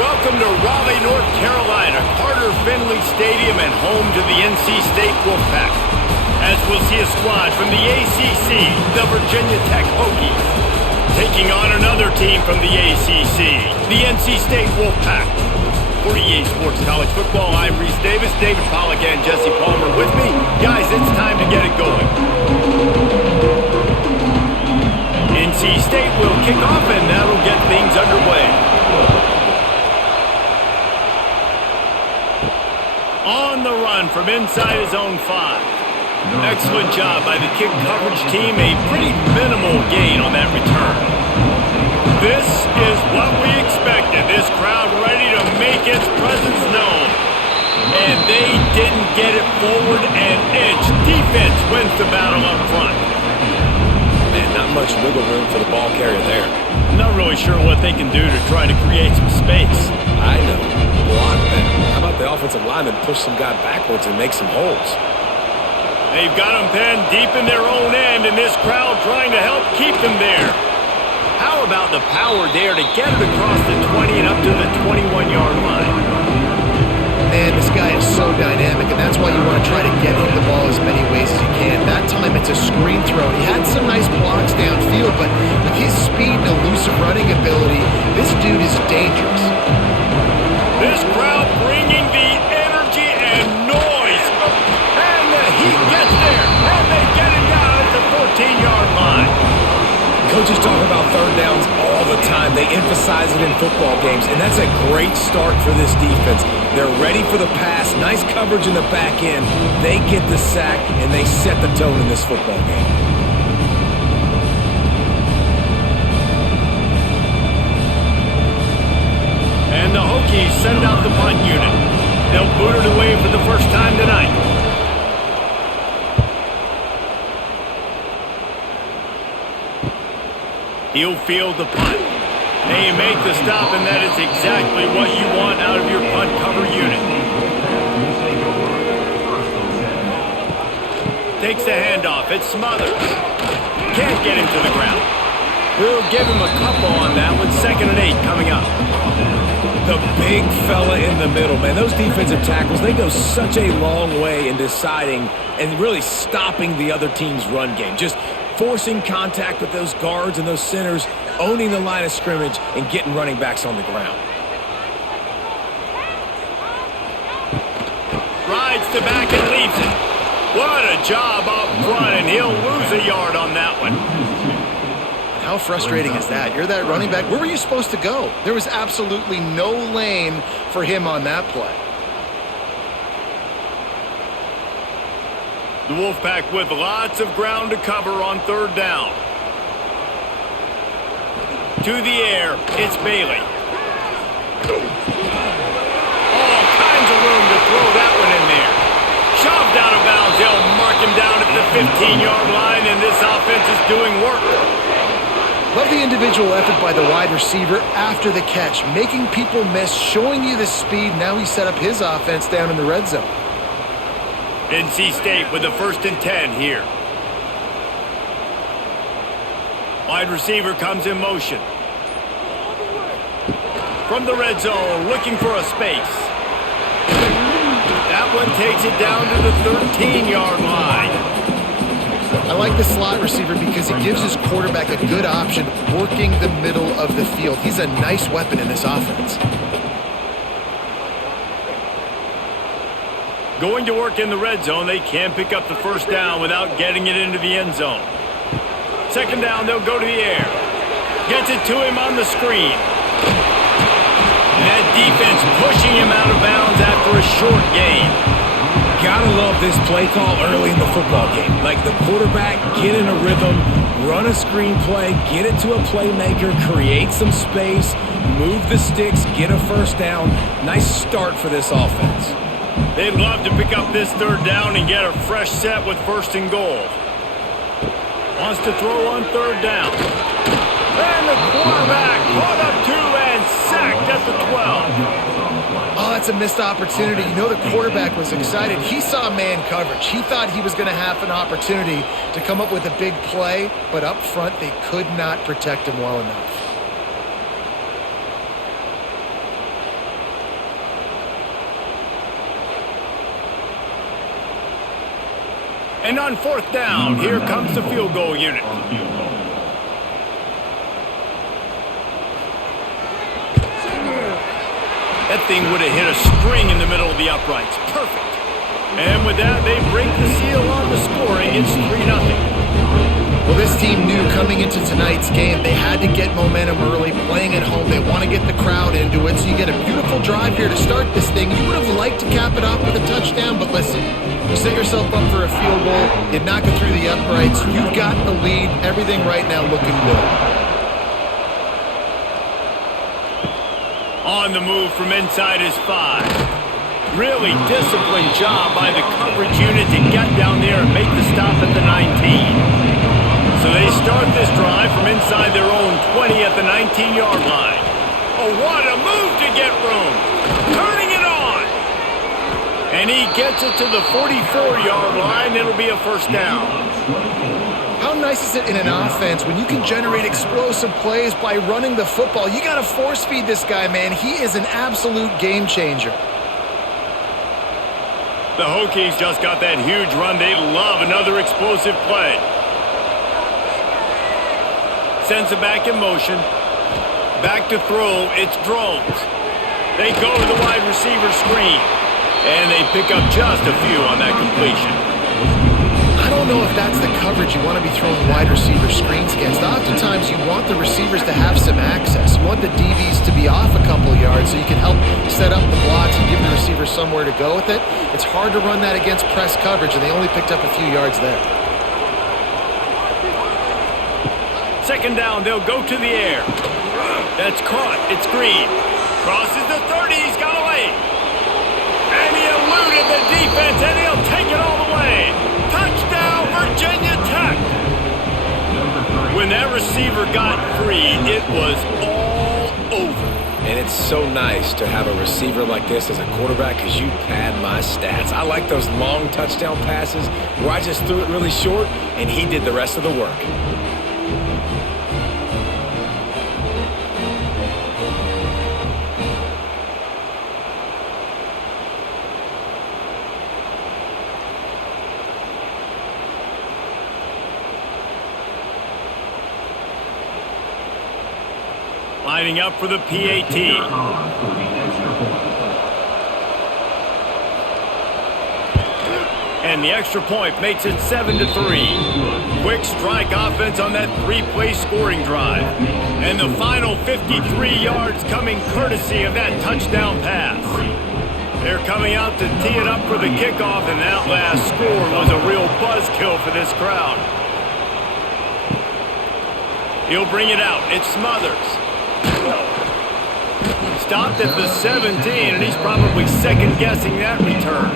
Welcome to Raleigh, North Carolina, Carter Finley Stadium and home to the NC State Wolfpack. As we'll see a squad from the ACC, the Virginia Tech Hokies, taking on another team from the ACC, the NC State Wolfpack. For EA Sports College Football, I'm Reese Davis, David Pollack and Jesse Palmer with me. Guys, it's time to get it going. NC State will kick off and that'll get things underway. On the run from inside his own 5. Excellent job by the kick coverage team. A pretty minimal gain on that return. This is what we expected. This crowd ready to make its presence known. And they didn't get it forward an inch. Defense wins the battle up front. Man, not much wiggle room for the ball carrier there. I'm not really sure what they can do to try to create some space. I know. Block that. How about the offensive lineman push some guy backwards and make some holes? They've got them penned deep in their own end, and this crowd trying to help keep them there. How about the power there to get it across the 20 and up to the 21-yard line? Man, this guy is so dynamic, and that's why you want to try to get him the ball as many ways as you can. That time it's a screen throw. He had some nice blocks downfield, but with his speed and elusive running ability, this dude is dangerous. This crowd bringing the energy and noise. And the heat gets there, and they get him down at the 14-yard line. Coaches talk about third downs all the time. They emphasize it in football games, and that's a great start for this defense. They're ready for the pass, nice coverage in the back end. They get the sack, and they set the tone in this football game. And the Hokies send out the punt unit. They'll boot it away for the first time tonight. He'll field the punt. They make the stop, and that is exactly what you want out of your punt cover unit. Takes the handoff. It's Smothers. Can't get him to the ground. We'll give him a couple on that one. 2nd and 8 coming up. The big fella in the middle, man. Those defensive tackles, they go such a long way in deciding and really stopping the other team's run game. Just forcing contact with those guards and those centers, owning the line of scrimmage, and getting running backs on the ground. Rides to back and leaves it. What a job up front, and he'll lose a yard on that one. How frustrating is that? You're that running back. Where were you supposed to go? There was absolutely no lane for him on that play. The Wolfpack with lots of ground to cover on 3rd down. To the air, it's Bailey. All kinds of room to throw that one in there. Shoved out of bounds. They'll mark him down at the 15-yard line, and this offense is doing work. Love the individual effort by the wide receiver after the catch, making people miss, showing you the speed. Now he set up his offense down in the red zone. NC State with the 1st and 10 here. Wide receiver comes in motion. From the red zone, looking for a space. That one takes it down to the 13-yard line. I like the slot receiver because he gives his quarterback a good option working the middle of the field. He's a nice weapon in this offense. Going to work in the red zone, they can pick up the 1st down without getting it into the end zone. 2nd down, they'll go to the air. Gets it to him on the screen. And that defense pushing him out of bounds after a short gain. Gotta love this play call early in the football game. Like the quarterback, get in a rhythm, run a screen play, get it to a playmaker, create some space, move the sticks, get a 1st down. Nice start for this offense. They'd love to pick up this 3rd down and get a fresh set with 1st and goal. Wants to throw on 3rd down. And the quarterback caught up 2 and sacked at the 12. Oh, that's a missed opportunity. You know the quarterback was excited. He saw man coverage. He thought he was going to have an opportunity to come up with a big play, but up front they could not protect him well enough. And on fourth down, here comes the field goal unit. That thing would have hit a string in the middle of the uprights. Perfect. And with that, they break the seal on the scoring. It's 3-0. Well, this team knew coming into tonight's game they had to get momentum early, playing at home. They want to get the crowd into it, so you get a beautiful drive here to start this thing. You would have liked to cap it off with a touchdown, but listen, you set yourself up for a field goal, you knock it through the uprights, you've got the lead, everything right now looking good. On the move from inside his 5. Really disciplined job by the coverage unit to get down there and make the stop at the 19. So they start this drive from inside their own 20 at the 19-yard line. Oh, what a move to get room. Turning it on. And he gets it to the 44-yard line. It'll be a first down. How nice is it in an offense when you can generate explosive plays by running the football? You got to force feed this guy, man. He is an absolute game changer. The Hokies just got that huge run. They love another explosive play. Sends it back in motion. Back to throw. It's Drones. They go to the wide receiver screen. And they pick up just a few on that completion. I don't know if that's the coverage you want to be throwing wide receiver screens against. Oftentimes you want the receivers to have some access. You want the DBs to be off a couple yards so you can help set up the blocks and give the receiver somewhere to go with it. It's hard to run that against press coverage, and they only picked up a few yards there. Second down, they'll go to the air. That's caught. It's Green. Crosses the 30. He's got away. And he eluded the defense, and he'll take it all the way. Touchdown, Virginia Tech. When that receiver got free, it was all over. And it's so nice to have a receiver like this as a quarterback because you pad my stats. I like those long touchdown passes where I just threw it really short, and he did the rest of the work. Lining up for the PAT. And the extra point makes it 7-3. Quick strike offense on that 3-play scoring drive. And the final 53 yards coming courtesy of that touchdown pass. They're coming out to tee it up for the kickoff, and that last score was a real buzzkill for this crowd. He'll bring it out. It's Smothers. Stopped at the 17, and he's probably second-guessing that return.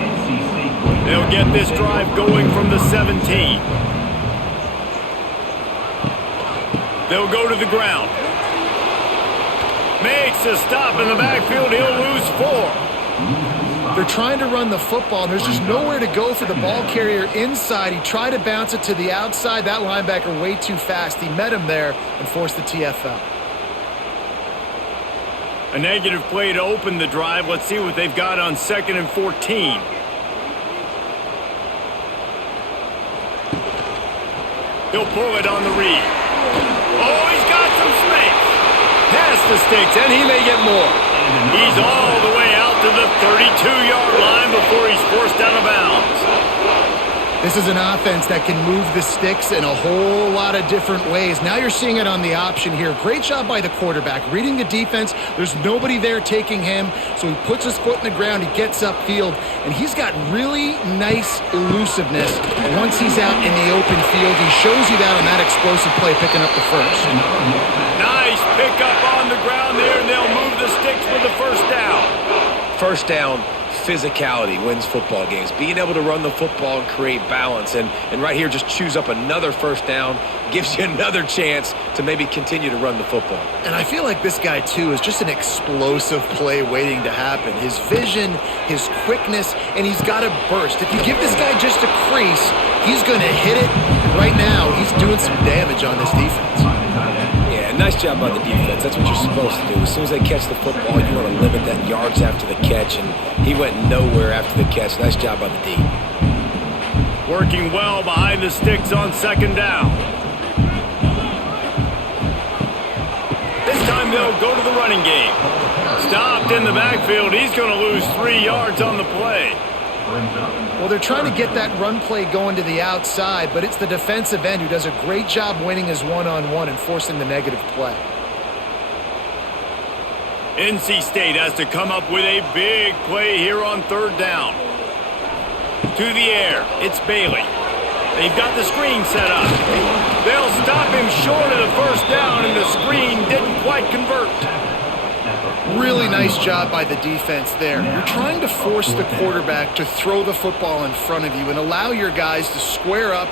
They'll get this drive going from the 17. They'll go to the ground. Makes a stop in the backfield. He'll lose 4. They're trying to run the football, and there's just nowhere to go for the ball carrier inside. He tried to bounce it to the outside. That linebacker way too fast. He met him there and forced the TFL. A negative play to open the drive. Let's see what they've got on 2nd and 14. He'll pull it on the read. Oh, he's got some space. Past the sticks, and he may get more. He's all the way out to the 32-yard line before he's forced out of bounds. This is an offense that can move the sticks in a whole lot of different ways. Now you're seeing it on the option here. Great job by the quarterback. Reading the defense, there's nobody there taking him, so he puts his foot in the ground, he gets upfield, and he's got really nice elusiveness once he's out in the open field. He shows you that on that explosive play, picking up the first. Nice pickup on the ground there, and they'll move the sticks for the first down. First down, physicality wins football games. Being able to run the football and create balance. And right here, just choose up another first down, gives you another chance to maybe continue to run the football. And I feel like this guy, too, is just an explosive play waiting to happen. His vision, his quickness, and he's got a burst. If you give this guy just a crease, he's going to hit it. Right now, he's doing some damage on this defense. Yeah, nice job by the defense. That's what you're supposed to do. As soon as they catch the football, you want to limit that yards after the catch, and he went nowhere after the catch. Nice job by the D. Working well behind the sticks on second down. This time they'll go to the running game. Stopped in the backfield. He's going to lose 3 yards on the play. Well, they're trying to get that run play going to the outside, but it's the defensive end who does a great job winning his one-on-one and forcing the negative play. NC State has to come up with a big play here on third down. To the air, it's Bailey. They've got the screen set up. They'll stop him short of the first down, and the screen didn't quite convert. Really nice job by the defense there. You're trying to force the quarterback to throw the football in front of you and allow your guys to square up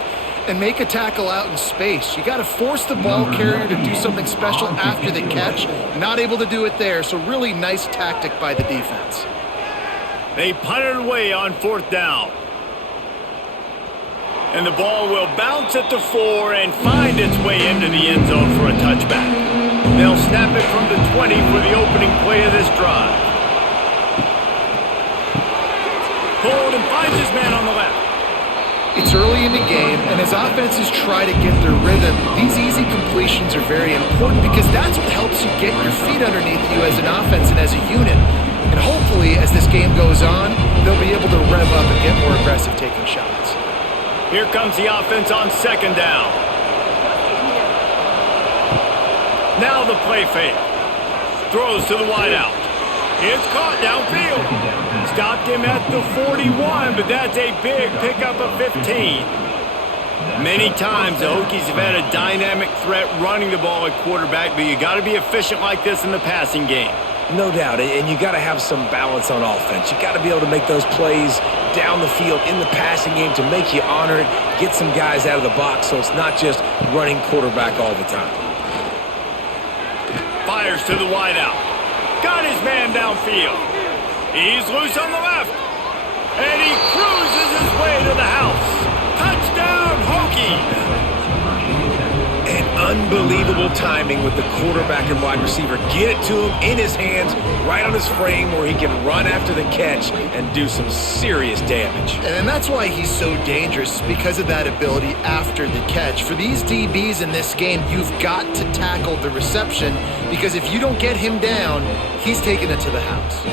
and make a tackle out in space. You got to force the ball carrier to do something special after the catch. Not able to do it there, so really nice tactic by the defense. They punt it away on fourth down. And the ball will bounce at the 4 and find its way into the end zone for a touchback. They'll snap it from the 20 for the opening play of this drive. Pulled and finds his man on the left. It's early in the game, and as offenses try to get their rhythm, these easy completions are very important because that's what helps you get your feet underneath you as an offense and as a unit. And hopefully, as this game goes on, they'll be able to rev up and get more aggressive taking shots. Here comes the offense on second down. Now the play fake. Throws to the wideout. It's caught downfield. Stopped him at the 41, but that's a big pickup of 15. Many times the Hokies have had a dynamic threat running the ball at quarterback, but you got to be efficient like this in the passing game. No doubt, and you got to have some balance on offense. You got to be able to make those plays down the field in the passing game to make you honor it, get some guys out of the box so it's not just running quarterback all the time. Fires to the wideout. Got his man downfield. He's loose on the left. And he cruises his way to the house. Touchdown, Hokies! And unbelievable timing with the quarterback and wide receiver. Get it to him in his hands, right on his frame where he can run after the catch and do some serious damage. And that's why he's so dangerous, because of that ability after the catch. For these DBs in this game, you've got to tackle the reception, because if you don't get him down, he's taking it to the house.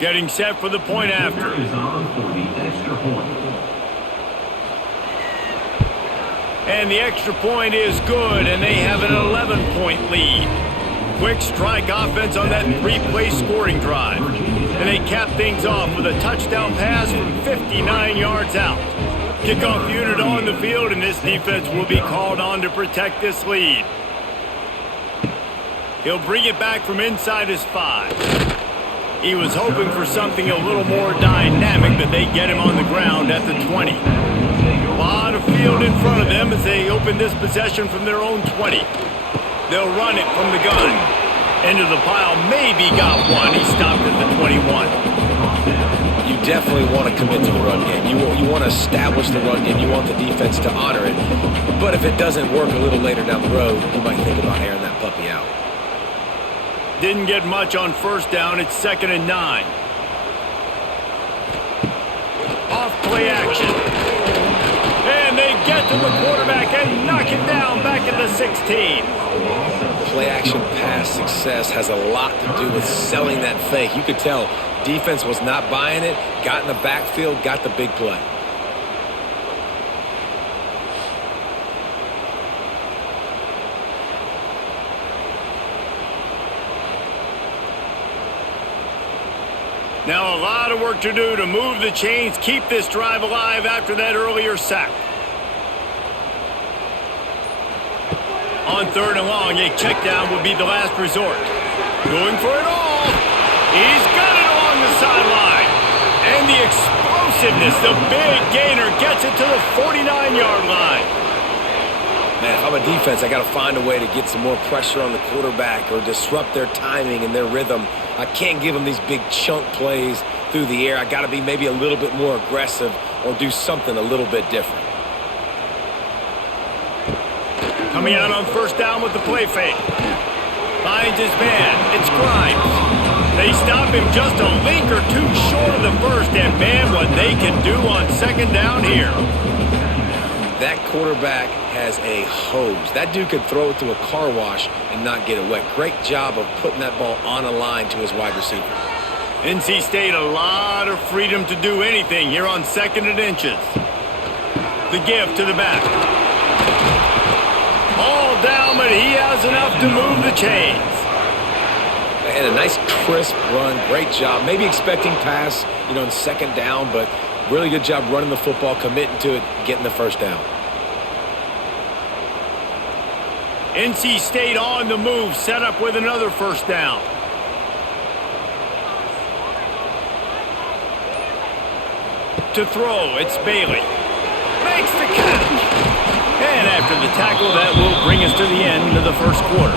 Getting set for the point after. And the extra point is good, and they have an 11-point lead. Quick strike offense on that 3-play scoring drive. And they cap things off with a touchdown pass from 59 yards out. Kickoff unit on the field, and this defense will be called on to protect this lead. He'll bring it back from inside his 5. He was hoping for something a little more dynamic, but they get him on the ground at the 20. A lot of field in front of them as they open this possession from their own 20. They'll run it from the gun. Into the pile, maybe got one. He stopped at the 21. You definitely want to commit to the run game. You want to establish the run game. You want the defense to honor it. But if it doesn't work a little later down the road, you might think about airing that puppy out. Didn't get much on first down. It's 2nd and 9. Off play action. And they get to the quarterback and knock it down back at the 16. Play action pass success has a lot to do with selling that fake. You could tell defense was not buying it, got in the backfield, got the big play. Now a lot of work to do to move the chains, keep this drive alive after that earlier sack. On 3rd and long, a check down would be the last resort. Going for it all. He's got it along the sideline. And the explosiveness, the big gainer gets it to the 49-yard line. Man, if I'm a defense, I got to find a way to get some more pressure on the quarterback or disrupt their timing and their rhythm. I can't give them these big chunk plays through the air. I got to be maybe a little bit more aggressive or do something a little bit different. Coming out on first down with the play fake. Finds his man. It's Grimes. They stop him just a link or two short of the first, and man, what they can do on second down here. That quarterback has a hose. That dude could throw it through a car wash and not get it wet. Great job of putting that ball on a line to his wide receiver. NC State a lot of freedom to do anything here on 2nd and inches. The give to the back. All down, but he has enough to move the chains. And a nice crisp run. Great job. Maybe expecting pass, in 2nd down, but really good job running the football, committing to it, getting the first down. NC State on the move, set up with another first down. To throw, it's Bailey. Makes the catch. And after the tackle, that will bring us to the end of the first quarter.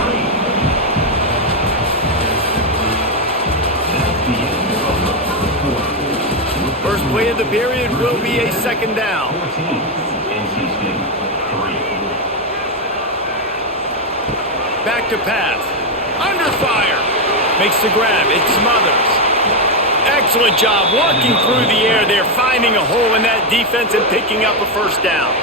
First play of the period will be a 2nd down. Back to pass. Under fire. Makes the grab. It smothers. Excellent job working through the air there, finding a hole in that defense and picking up a first down.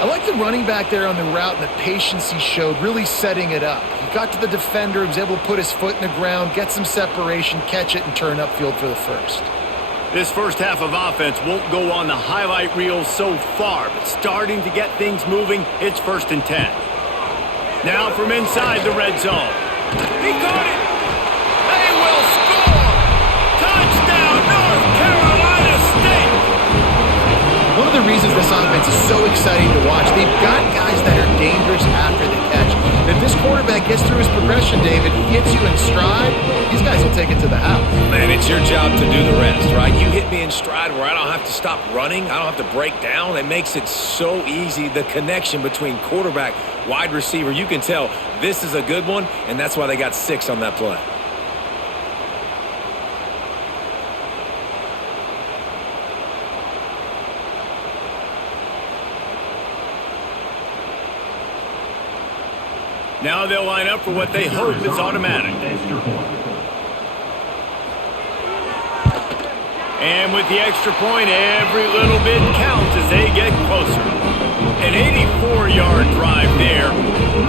I like the running back there on the route and the patience he showed, really setting it up. He got to the defender, he was able to put his foot in the ground, get some separation, catch it, and turn upfield for the first. This first half of offense won't go on the highlight reel so far, but starting to get things moving, it's 1st and 10. Now from inside the red zone. He got it! They will score! Touchdown, North Carolina State! One of the reasons this offense is so exciting to watch, they've got guys that are dangerous after the catch. If this quarterback gets through his progression, David, gets you in stride, these guys will take it to the house. Man, it's your job to do the rest, right? You hit me in stride where I don't have to stop running. I don't have to break down. It makes it so easy. The connection between quarterback, wide receiver, you can tell this is a good one, and that's why they got 6 on that play. Now they'll line up for what they hope is automatic. And with the extra point, every little bit counts as they get closer. An 84-yard drive there,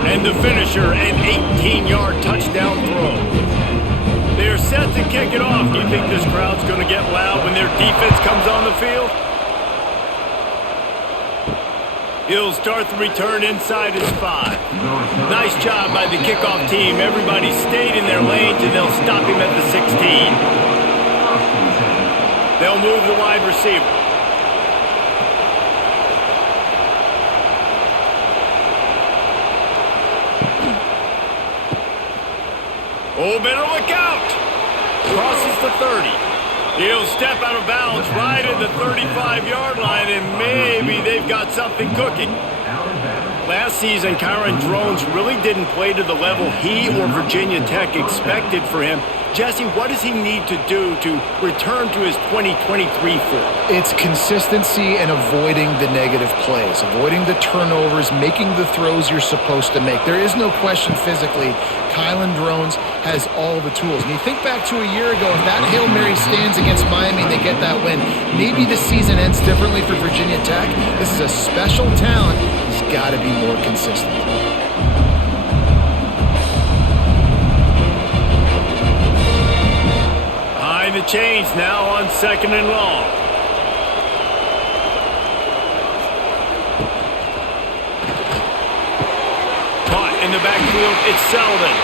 and the finisher, an 18-yard touchdown throw. They're set to kick it off. Do you think this crowd's going to get loud when their defense comes on the field? He'll start the return inside his 5. Nice job by the kickoff team. Everybody stayed in their lanes, and they'll stop him at the 16. They'll move the wide receiver. Oh, better look out! Crosses the 30. He'll step out of bounds right at the 35-yard line, and maybe they've got something cooking. Last season, Kyron Drones really didn't play to the level he or Virginia Tech expected for him. Jesse, what does he need to do to return to his 2023 form? It's consistency and avoiding the negative plays, avoiding the turnovers, making the throws you're supposed to make. There is no question physically, Kyron Drones has all the tools. And you think back to a year ago, if that Hail Mary stands against Miami and they get that win, maybe the season ends differently for Virginia Tech. This is a special talent. He's got to be more consistent. The chains now on 2nd and long. Caught in the backfield, it's Selden.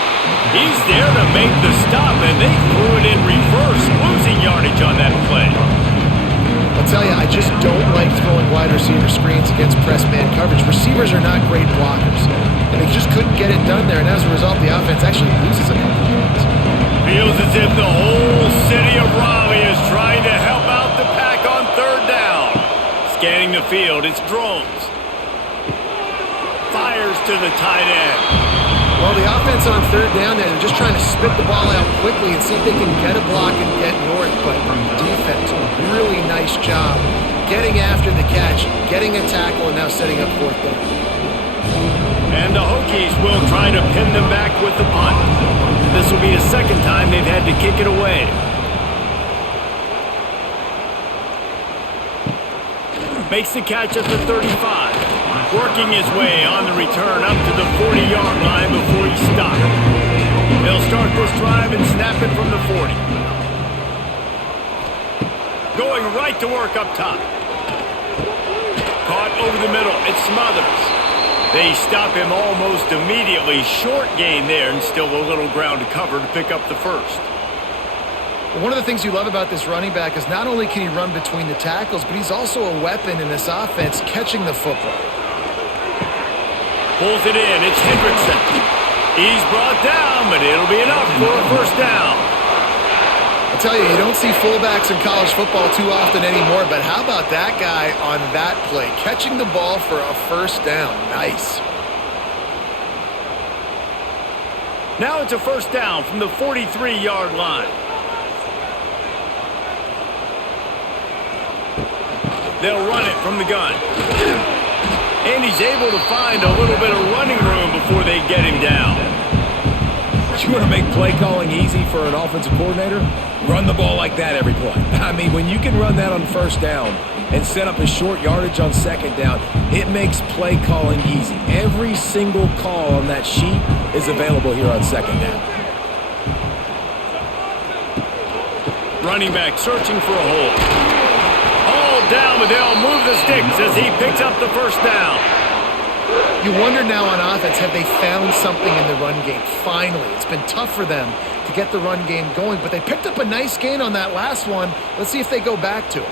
He's there to make the stop, and they threw it in reverse, losing yardage on that play. I'll tell you, I just don't like throwing wide receiver screens against press man coverage. Receivers are not great blockers, and they just couldn't get it done there, and as a result, the offense actually loses a couple of yards. Feels as if the whole city of Raleigh is trying to help out the pack on 3rd down. Scanning the field, it's Drones. Fires to the tight end. Well, the offense on 3rd down there, they're just trying to spit the ball out quickly and see if they can get a block and get north. But defense, really nice job getting after the catch, getting a tackle, and now setting up 4th down. And the Hokies will try to pin them back with the punt. This will be the second time they've had to kick it away. Makes the catch at the 35. Working his way on the return up to the 40-yard line before he stopped. They'll start this drive and snap it from the 40. Going right to work up top. Caught over the middle. It's Smothers. They stop him almost immediately. Short gain there and still a little ground to cover to pick up the first. One of the things you love about this running back is not only can he run between the tackles, but he's also a weapon in this offense catching the football. Pulls it in. It's Hendrickson. He's brought down, but it'll be enough for a first down. I tell you don't see fullbacks in college football too often anymore, but how about that guy on that play? Catching the ball for a first down. Nice. Now it's a first down from the 43-yard line. They'll run it from the gun. And he's able to find a little bit of running room before they get him down. You want to make play calling easy for an offensive coordinator? Run the ball like that every play. I mean, when you can run that on first down and set up a short yardage on second down, it makes play calling easy. Every single call on that sheet is available here on second down. Running back searching for a hole. Down, but they'll move the sticks as he picks up the first down. You wonder now on offense, have they found something in the run game? Finally, it's been tough for them to get the run game going, but they picked up a nice gain on that last one. Let's see if they go back to it.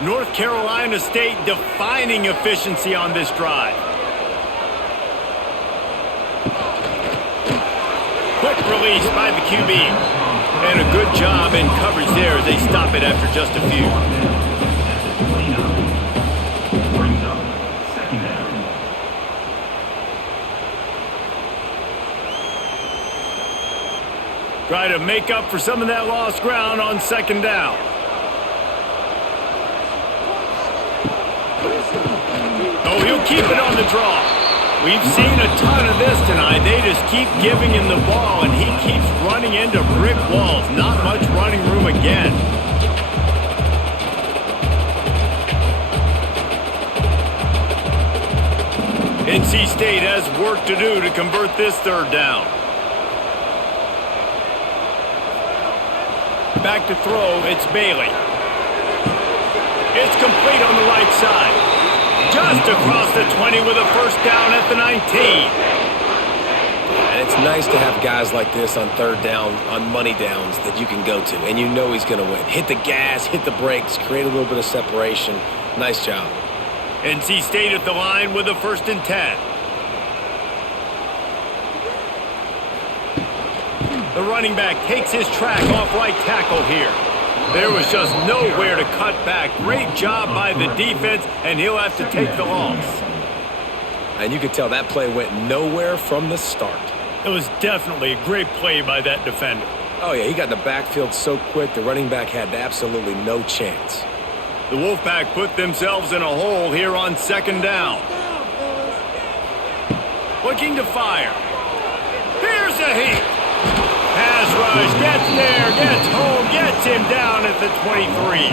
North Carolina State defining efficiency on this drive. Quick release by the QB. And a good job in coverage there as they stop it after just a few. Try to make up for some of that lost ground on second down. Oh, he'll keep it on the draw. We've seen a ton of this tonight. They just keep giving him the ball, and he keeps running into brick walls. Not much running room again. NC State has work to do to convert this third down. Back to throw, it's Bailey. It's complete on the right side. Just across the 20 with a first down at the 19. And it's nice to have guys like this on third down, on money downs that you can go to, and you know he's going to win. Hit the gas, hit the brakes, create a little bit of separation. Nice job. NC State at the line with a 1st and 10. The running back takes his track off right tackle here. There was just nowhere to cut back. Great job by the defense, and he'll have to take the loss. And you could tell that play went nowhere from the start. It was definitely a great play by that defender. Oh, yeah, he got in the backfield so quick, the running back had absolutely no chance. The Wolfpack put themselves in a hole here on second down. Looking to fire. Here's a heat. Pass rush, gets there, gets home, gets him down at the 23.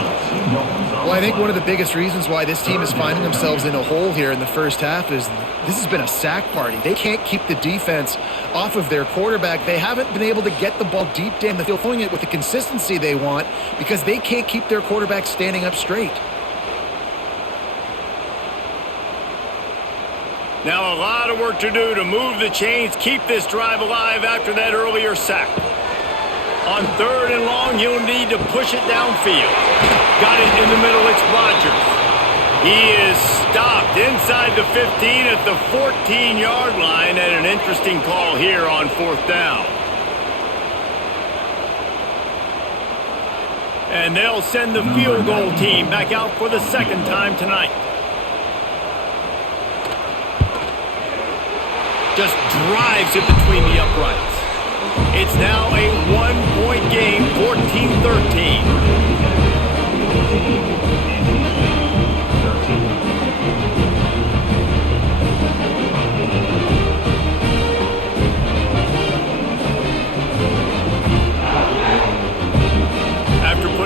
Well, I think one of the biggest reasons why this team is finding themselves in a hole here in the first half is this has been a sack party. They can't keep the defense off of their quarterback. They haven't been able to get the ball deep down the field, throwing it with the consistency they want because they can't keep their quarterback standing up straight. Now a lot of work to do to move the chains, keep this drive alive after that earlier sack. On 3rd and long, he'll need to push it downfield. Got it in the middle, it's Rogers. He is stopped inside the 15 at the 14-yard line, and an interesting call here on 4th down. And they'll send the field goal team back out for the second time tonight. Just drives it between the uprights. It's now a 1-point game, 14-13.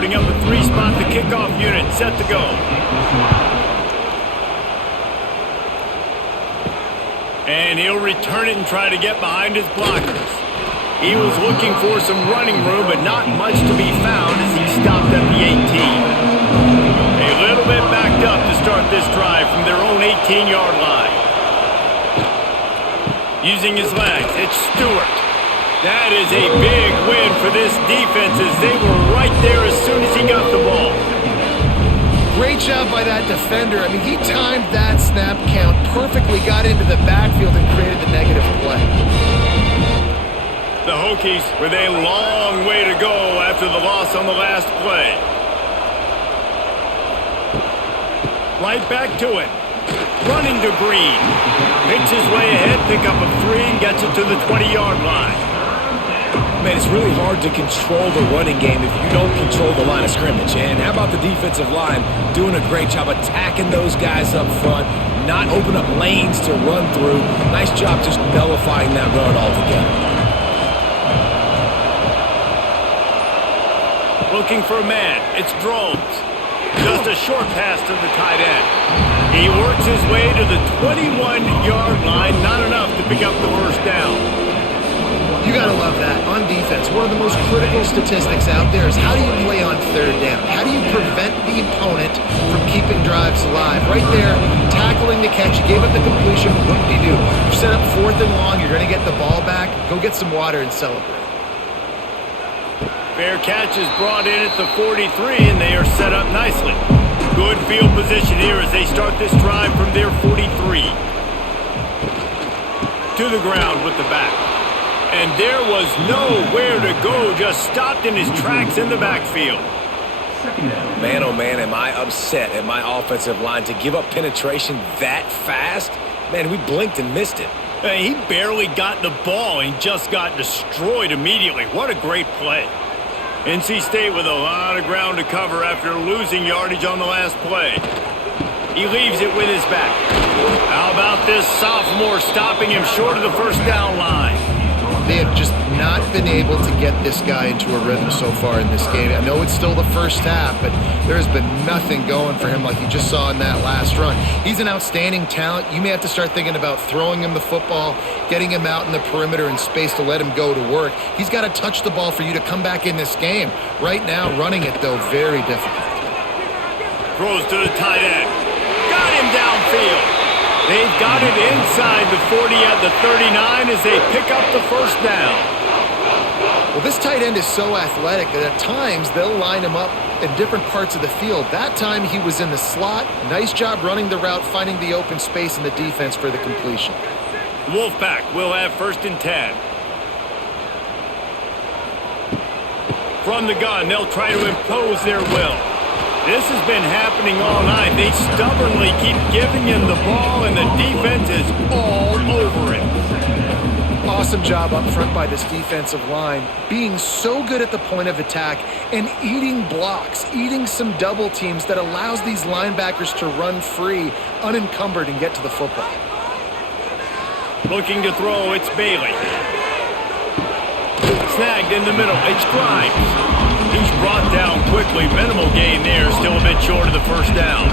loading up a 3-spot, the kickoff unit set to go. And he'll return it and try to get behind his blockers. He was looking for some running room, but not much to be found as he stopped at the 18. A little bit backed up to start this drive from their own 18-yard line. Using his legs, it's Stewart. That is a big win for this defense as they were right there as soon as he got the ball. Great job by that defender. I mean, he timed that snap count perfectly, got into the backfield and created the negative play. The Hokies with a long way to go after the loss on the last play. Right back to it. Running to Green. Picks his way ahead, pick up a 3 and gets it to the 20-yard line. Man, it's really hard to control the running game if you don't control the line of scrimmage. And how about the defensive line doing a great job attacking those guys up front, not open up lanes to run through. Nice job just nullifying that run altogether. Looking for a man. It's Drones. Just a short pass to the tight end. He works his way to the 21-yard line. Not enough to pick up the first down. You got to love that. On defense, one of the most critical statistics out there is how do you play on third down? How do you prevent the opponent from keeping drives alive? Right there, tackling the catch. You gave up the completion. What do? You set up 4th and long. You're going to get the ball back. Go get some water and celebrate. Fair catch is brought in at the 43, and they are set up nicely. Good field position here as they start this drive from their 43. To the ground with the back. And there was nowhere to go, just stopped in his tracks in the backfield. Man, oh man, am I upset at my offensive line to give up penetration that fast? Man, we blinked and missed it. He barely got the ball and just got destroyed immediately. What a great play. NC State with a lot of ground to cover after losing yardage on the last play. He leaves it with his back. How about this sophomore stopping him short of the first down line? They have just not been able to get this guy into a rhythm so far in this game. I know it's still the first half, but there has been nothing going for him like you just saw in that last run. He's an outstanding talent. You may have to start thinking about throwing him the football, getting him out in the perimeter in space to let him go to work. He's got to touch the ball for you to come back in this game. Right now, running it, though, very difficult. Throws to the tight end. Got him downfield. They've got it inside the 40 at the 39 as they pick up the first down. Well, this tight end is so athletic that at times they'll line him up in different parts of the field. That time he was in the slot. Nice job running the route, finding the open space in the defense for the completion. Wolfpack will have 1st and 10. From the gun, they'll try to impose their will. This has been happening all night. They stubbornly keep giving him the ball, and the defense is all over it. Awesome job up front by this defensive line, being so good at the point of attack and eating blocks, eating some double teams that allows these linebackers to run free, unencumbered, and get to the football. Looking to throw, it's Bailey. Snagged in the middle, it's Grimes. He's brought down quickly. Minimal gain there, still a bit short of the first down.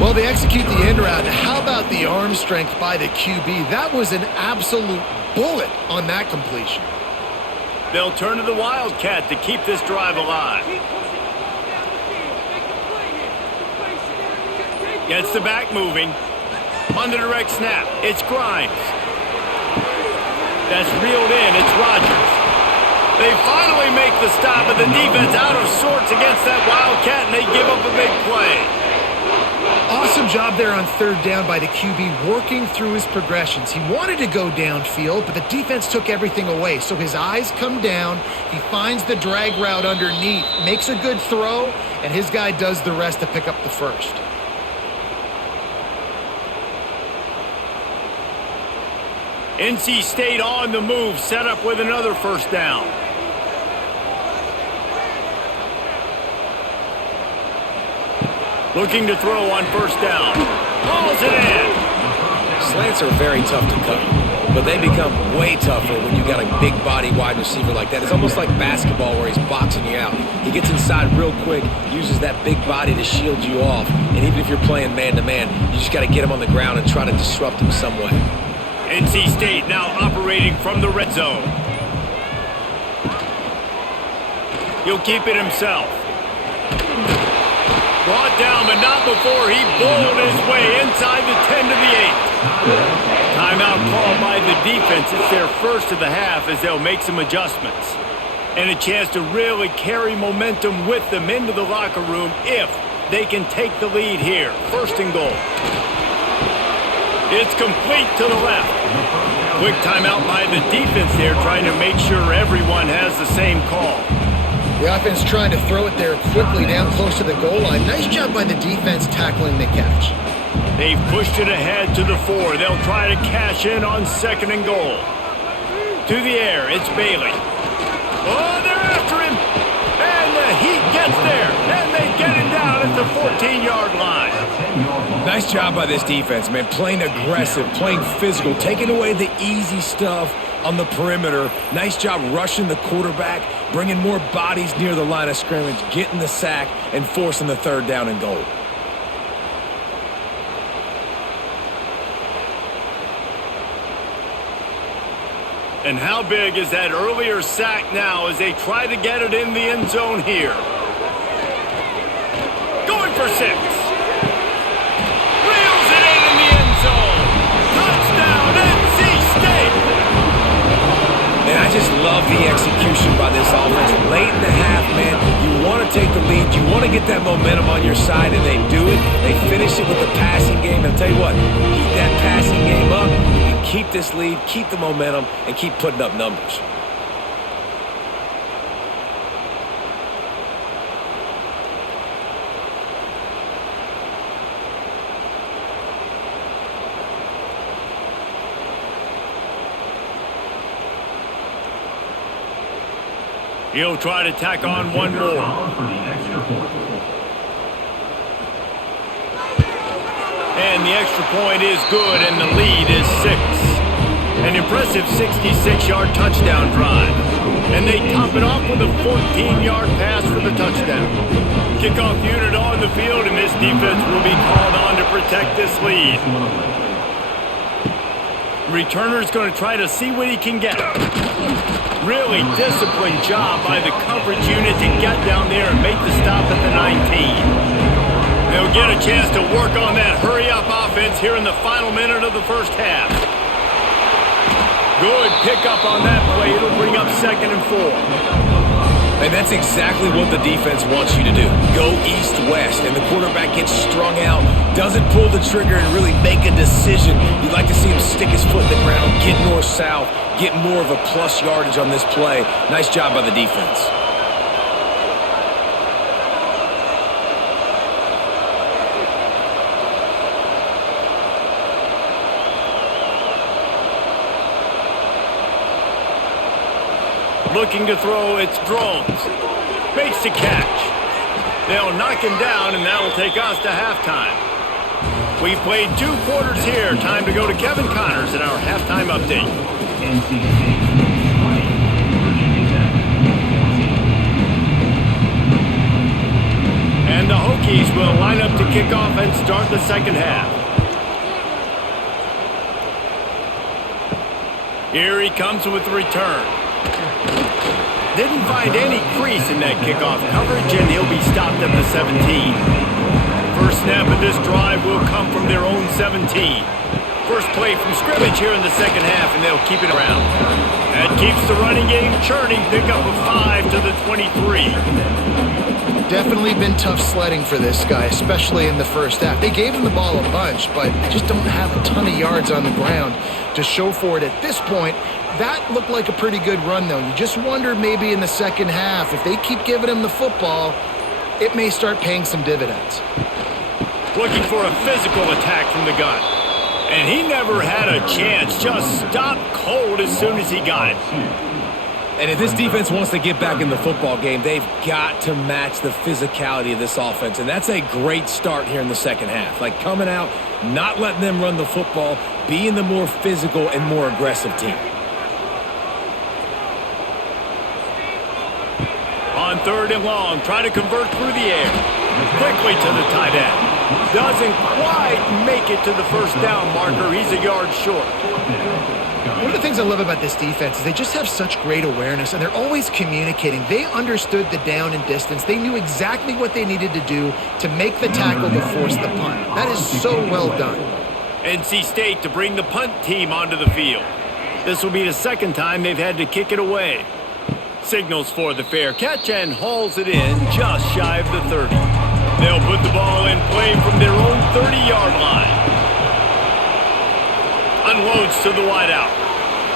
Well, they execute the end route. How about the arm strength by the QB? That was an absolute bullet on that completion. They'll turn to the Wildcat to keep this drive alive. Gets the back moving. On the direct snap, it's Grimes. That's reeled in, it's Rogers. They finally make the stop, but the defense out of sorts against that Wildcat, and they give up a big play. Awesome job there on 3rd down by the QB, working through his progressions. He wanted to go downfield, but the defense took everything away. So his eyes come down, he finds the drag route underneath, makes a good throw, and his guy does the rest to pick up the first. NC State on the move, set up with another first down. Looking to throw on 1st down. Hauls it in. Slants are very tough to cover. but they become way tougher when you got a big body wide receiver like that. It's almost like basketball where he's boxing you out. He gets inside real quick, uses that big body to shield you off, and even if you're playing man-to-man, you just got to get him on the ground and try to disrupt him some way. NC State now operating from the red zone. He'll keep it himself. Brought down, but not before he bowled his way inside the 10 to the 8. Timeout called by the defense. It's their first of the half as they'll make some adjustments. And a chance to really carry momentum with them into the locker room if they can take the lead here. First and goal. It's complete to the left. Quick timeout by the defense there, trying to make sure everyone has the same call. The offense trying to throw it there quickly down close to the goal line. Nice job by the defense tackling the catch. They've pushed it ahead to the 4. They'll try to cash in on second and goal. To the air, it's Bailey. Oh, they're after him. And the Heat gets there. And they get him down at the 14-yard line. Nice job by this defense, man. Playing aggressive, playing physical, taking away the easy stuff on the perimeter. Nice job rushing the quarterback, bringing more bodies near the line of scrimmage, getting the sack, and forcing the third down and goal. And how big is that earlier sack now as they try to get it in the end zone here? Going for 6. Reels it in the end zone. Touchdown, NC State. And I just love the execution by this offense. Late in the half, man, you want to take the lead. You want to get that momentum on your side, and they do it. They finish it with the passing game. And I'll tell you what, keep that passing game up. You can keep this lead, keep the momentum, and keep putting up numbers. He'll try to tack on one more. And the extra point is good, and the lead is 6. An impressive 66-yard touchdown drive. And they top it off with a 14-yard pass for the touchdown. Kickoff unit on the field, and this defense will be called on to protect this lead. Returner's going to try to see what he can get. Really disciplined job by the coverage unit to get down there and make the stop at the 19. They'll get a chance to work on that hurry-up offense here in the final minute of the first half. Good pickup on that play. It'll bring up second and 4. And that's exactly what the defense wants you to do. Go east-west, and the quarterback gets strung out, doesn't pull the trigger and really make a decision. You'd like to see him stick his foot in the ground, get north-south, get more of a plus yardage on this play. Nice job by the defense. Looking to throw, it's Drones. Makes the catch. They'll knock him down, and that'll take us to halftime. We've played 2 quarters here. Time to go to Kevin Connors in our halftime update. And the Hokies will line up to kick off and start the second half. Here he comes with the return. Didn't find any crease in that kickoff coverage, and he'll be stopped at the 17. First snap of this drive will come from their own 17. First play from scrimmage here in the second half, and they'll keep it around. That keeps the running game churning. Pick up a 5 to the 23. Definitely been tough sledding for this guy, especially in the first half. They gave him the ball a bunch, but they just don't have a ton of yards on the ground to show for it at this point. That looked like a pretty good run, though. You just wondered maybe in the second half, if they keep giving him the football, it may start paying some dividends. Looking for a physical attack from the gun. And he never had a chance. Just stopped cold as soon as he got it. And if this defense wants to get back in the football game, they've got to match the physicality of this offense. And that's a great start here in the second half. Like coming out, not letting them run the football, being the more physical and more aggressive team. On 3rd and long, trying to convert through the air. Quickly to the tight end. Doesn't quite make it to the first down marker. He's a yard short. One of the things I love about this defense is they just have such great awareness, and they're always communicating. They understood the down and distance. They knew exactly what they needed to do to make the tackle to force the punt. That is so well done. NC State to bring the punt team onto the field. This will be the second time they've had to kick it away. Signals for the fair catch and hauls it in just shy of the 30. They'll put the ball in play from their own 30-yard line. Unloads to the wideout.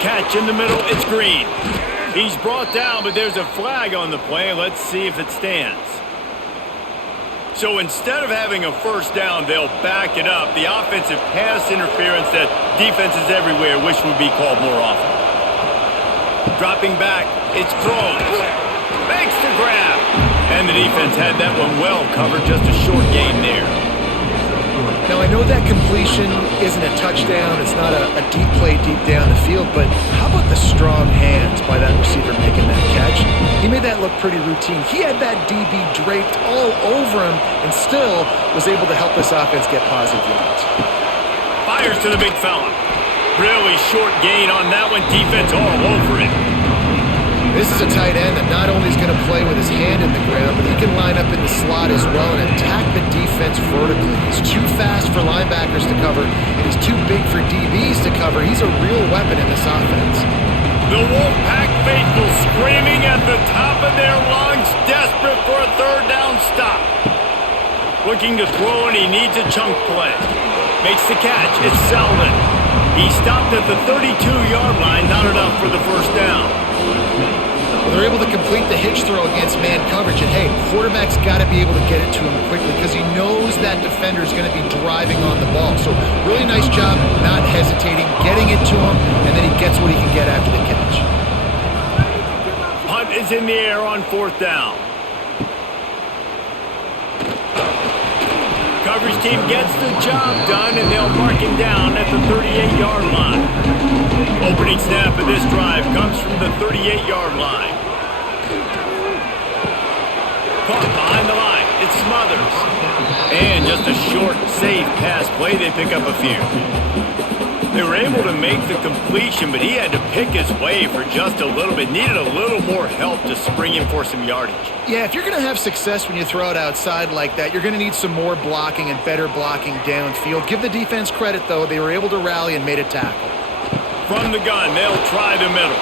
Catch in the middle, it's Green. He's brought down, but there's a flag on the play. Let's see if it stands. So instead of having a first down, they'll back it up. The offensive pass interference that defenses everywhere wish would be called more often. Dropping back, it's thrown. Makes the grab. And the defense had that one well covered, just a short gain there. Now, I know that completion isn't a touchdown. It's not a deep play deep down the field, but how about the strong hands by that receiver making that catch? He made that look pretty routine. He had that DB draped all over him and still was able to help this offense get positive yards. Fires to the big fella. Really short gain on that one. Defense all over it. This is a tight end that not only is going to play with his hand in the ground, but he can line up in the slot as well and attack the defense vertically. He's too fast for linebackers to cover, and he's too big for DBs to cover. He's a real weapon in this offense. The Wolfpack faithful screaming at the top of their lungs, desperate for a third down stop. Looking to throw, and he needs a chunk play. Makes the catch. It's Selden. He stopped at the 32-yard line, not enough for the first down. Well, they're able to complete the hitch throw against man coverage, and hey, quarterback's got to be able to get it to him quickly because he knows that defender is going to be driving on the ball. So really nice job not hesitating, getting it to him, and then he gets what he can get after the catch. Punt is in the air on 4th down. Coverage team gets the job done, and they'll mark him down at the 38-yard line. Opening snap of this drive comes from the 38-yard line. Caught behind the line. It's Smothers. And just a short, safe pass play. They pick up a few. They were able to make the completion, but he had to pick his way for just a little bit. Needed a little more help to spring him for some yardage. Yeah, if you're going to have success when you throw it outside like that, you're going to need some more blocking and better blocking downfield. Give the defense credit, though. They were able to rally and made a tackle. From the gun, they'll try the middle.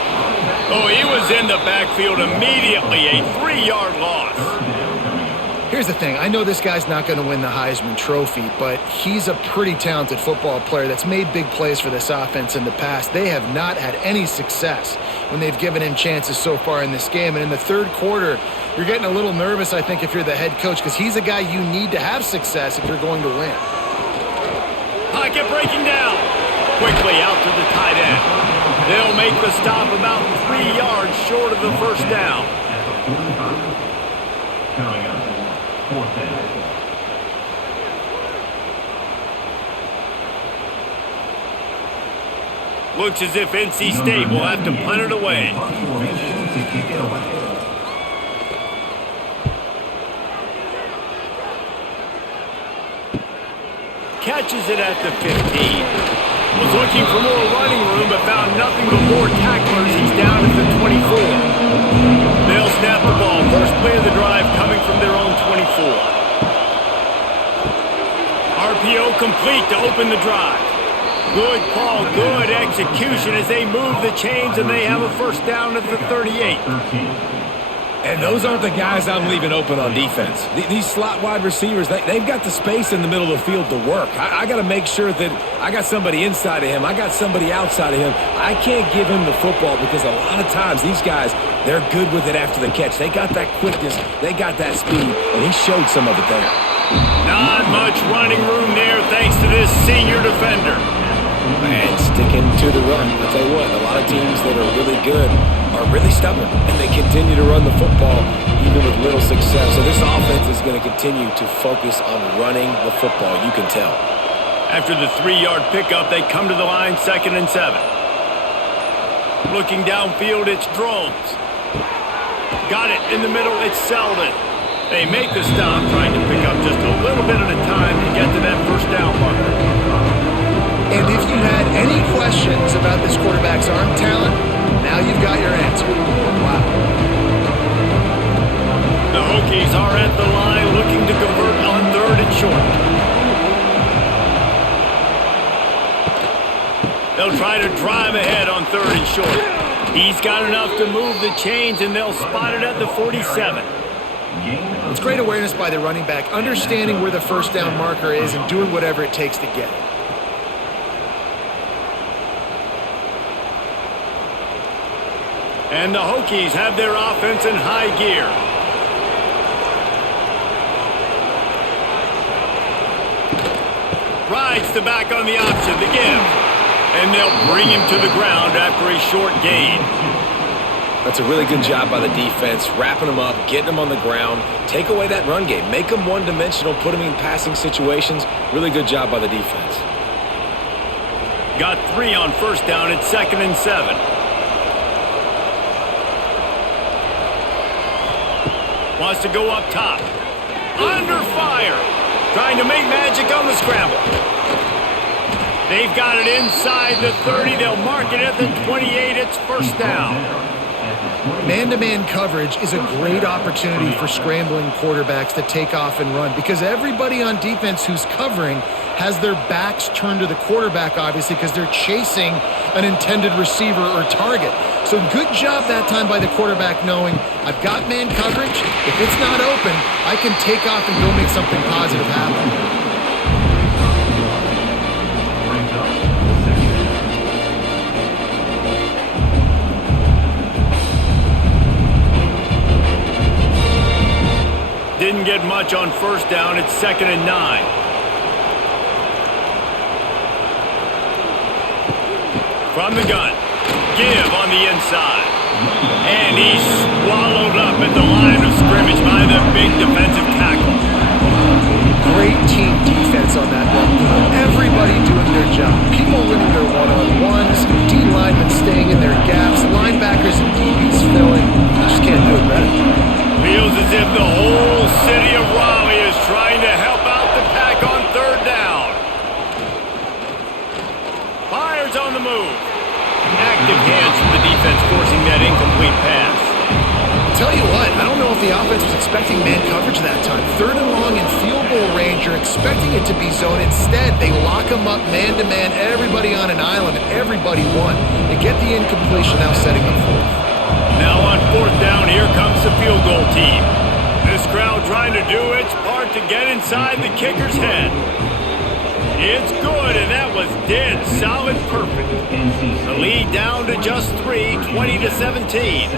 Oh, he was in the backfield immediately. A 3-yard loss. Here's the thing. I know this guy's not going to win the Heisman Trophy, but he's a pretty talented football player that's made big plays for this offense in the past. They have not had any success when they've given him chances so far in this game. And in the third quarter, you're getting a little nervous, I think, if you're the head coach, because he's a guy you need to have success if you're going to win. Pocket breaking down. Quickly out to the tight end. They'll make the stop about 3 yards short of the first down. Coming up, 4th down. Looks as if NC State will have to punt it away. Catches it at the 15. Was looking for more running room, but found nothing but more tacklers. He's down at the 24. They'll snap the ball. First play of the drive coming from their own 24. RPO complete to open the drive. Good call, good execution as they move the chains, and they have a first down at the 38. And those aren't the guys I'm leaving open on defense. These slot wide receivers, they've got the space in the middle of the field to work. I got to make sure that I got somebody inside of him. I got somebody outside of him. I can't give him the football because a lot of times these guys, they're good with it after the catch. They got that quickness. They got that speed, and he showed some of it there. Not much running room there thanks to this senior defender. And sticking to the run. I'll tell you what, a lot of teams that are really good are really stubborn, and they continue to run the football even with little success. So this offense is going to continue to focus on running the football, you can tell. After the 3-yard pickup, they come to the line, 2nd and 7. Looking downfield, it's Drones. Got it in the middle, it's Selden. They make the stop, trying to pick up just a little bit at a time to get to that first down marker. And if you had any questions about this quarterback's arm talent, now you've got your answer. Wow. The Hokies are at the line looking to convert on 3rd and short. They'll try to drive ahead on 3rd and short. He's got enough to move the chains, and they'll spot it at the 47. It's great awareness by the running back, understanding where the first down marker is and doing whatever it takes to get it. And the Hokies have their offense in high gear. Rides the back on the option, the give. And they'll bring him to the ground after a short gain. That's a really good job by the defense, wrapping them up, getting them on the ground, take away that run game, make them one-dimensional, put them in passing situations. Really good job by the defense. Got 3 on first down at 2nd and 7. Wants to go up top. Under fire. Trying to make magic on the scramble. They've got it inside the 30. They'll mark it at the 28. It's first down. Man-to-man coverage is a great opportunity for scrambling quarterbacks to take off and run because everybody on defense who's covering has their backs turned to the quarterback, obviously, because they're chasing an intended receiver or target. So good job that time by the quarterback knowing I've got man coverage. If it's not open, I can take off and go make something positive happen. Didn't get much on first down. It's 2nd and 9. From the gun. Give on the inside. And he's swallowed up at the line of scrimmage by the big defensive tackle. Great team defense on that one. Everybody doing their job. People winning their one-on-ones, D-linemen staying in their gaps, linebackers and DBs filling. You just can't do it better. Feels as if the whole city of Raleigh is trying to help out the Pack on 3rd down. Fires on the move. Active hands from the defense forcing that incomplete pass. Tell you what, I don't know if the offense was expecting man coverage that time. 3rd and long in field goal range, you're expecting it to be zone. Instead, they lock them up man-to-man, everybody on an island, everybody won. They get the incompletion, now setting up 4th. Now on 4th down, here comes the field goal team. This crowd trying to do its part to get inside the kicker's head. It's good, and that was dead solid perfect. The lead down to just 3, 20-17.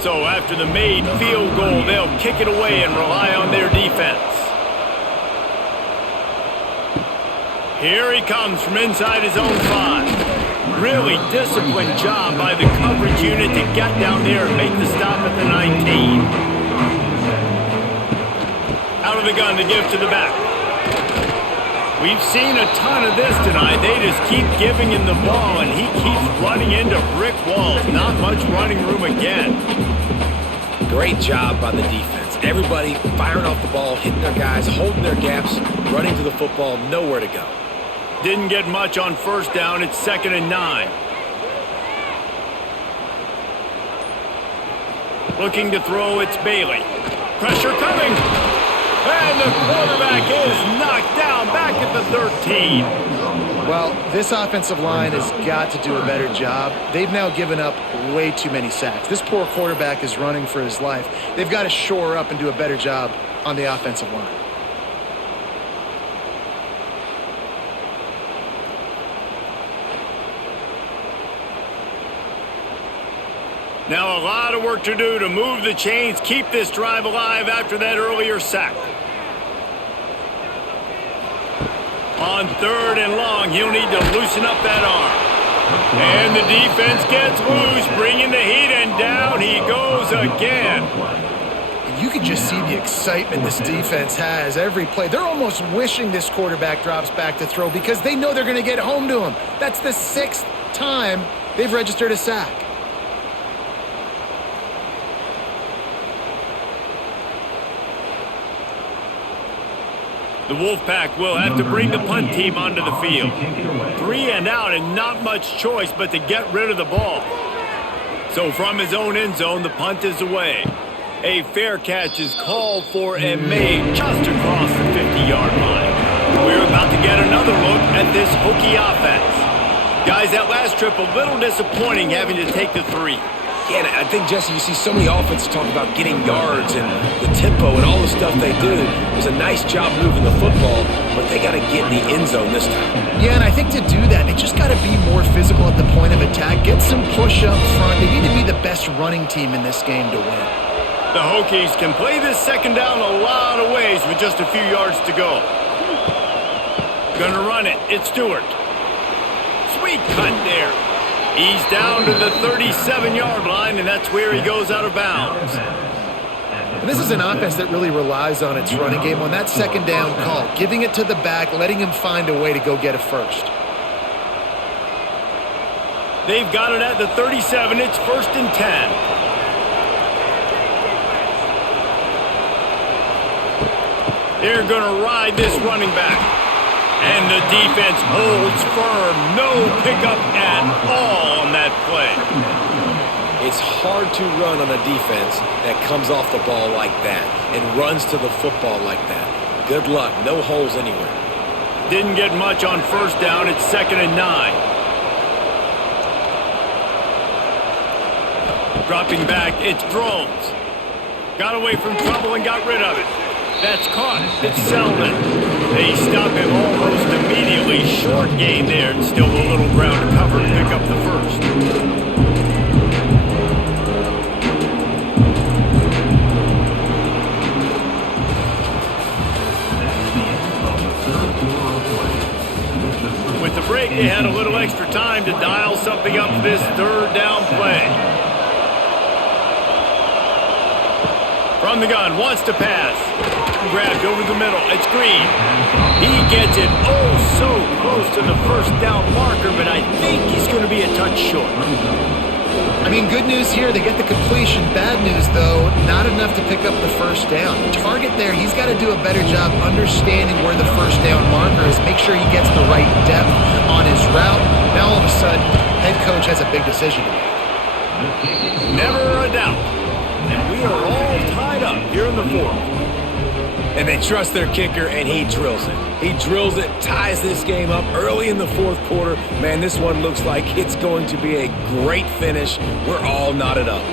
So after the made field goal, they'll kick it away and rely on their defense. Here he comes from inside his own 5. Really disciplined job by the coverage unit to get down there and make the stop at the 19. Out of the gun to give to the back. We've seen a ton of this tonight. They just keep giving him the ball, and he keeps running into brick walls. Not much running room again. Great job by the defense. Everybody firing off the ball, hitting their guys, holding their gaps, running to the football, nowhere to go. Didn't get much on first down. It's 2nd and 9. Looking to throw, it's Bailey. Pressure coming. And the quarterback is knocked down back at the 13. Well, this offensive line has got to do a better job. They've now given up way too many sacks. This poor quarterback is running for his life. They've got to shore up and do a better job on the offensive line. Now a lot of work to do to move the chains, keep this drive alive after that earlier sack. On 3rd and long, he'll need to loosen up that arm. And the defense gets loose, bringing the heat, and down he goes again. You can just see the excitement this defense has every play. They're almost wishing this quarterback drops back to throw because they know they're going to get home to him. That's the 6th time they've registered a sack. The Wolfpack will have to bring the punt team onto the field. 3 and out and not much choice but to get rid of the ball. So from his own end zone, the punt is away. A fair catch is called for and made just across the 50-yard line. We're about to get another look at this Hokie offense. Guys, that last trip a little disappointing having to take the 3. Yeah, and I think, Jesse, you see so many offenses talk about getting yards and the tempo and all the stuff they do. It was a nice job moving the football, but they got to get in the end zone this time. Yeah, and I think to do that, they just got to be more physical at the point of attack, get some push up front. They need to be the best running team in this game to win. The Hokies can play this second down a lot of ways with just a few yards to go. Gonna run it. It's Stewart. Sweet cut there. He's down to the 37-yard line, and that's where he goes out of bounds. And this is an offense that really relies on its running game on that second down call, giving it to the back, letting him find a way to go get a first. They've got it at the 37. It's 1st and 10. They're going to ride this running back. And the defense holds firm. No pickup at all on that play. It's hard to run on a defense that comes off the ball like that and runs to the football like that. Good luck. No holes anywhere. Didn't get much on 1st down. It's 2nd and 9. Dropping back, it's Drones. Got away from trouble and got rid of it. That's caught. It's Selden. They stop him almost immediately. Short gain there, and still a little ground to cover to pick up the first. With the break, they had a little extra time to dial something up for this 3rd down play. From the gun, wants to pass. Grabbed over the middle. It's Green. He gets it so close to the 1st down marker, but I think he's going to be a touch short. I mean, good news here, they get the completion. Bad news, though, not enough to pick up the 1st down. The target there, he's got to do a better job understanding where the 1st down marker is, make sure he gets the right depth on his route. Now, all of a sudden, head coach has a big decision to make. Never a doubt. And we are all tied up here in the 4th. And they trust their kicker, and he drills it. He drills it, ties this game up early in the 4th quarter. Man, this one looks like it's going to be a great finish. We're all knotted up.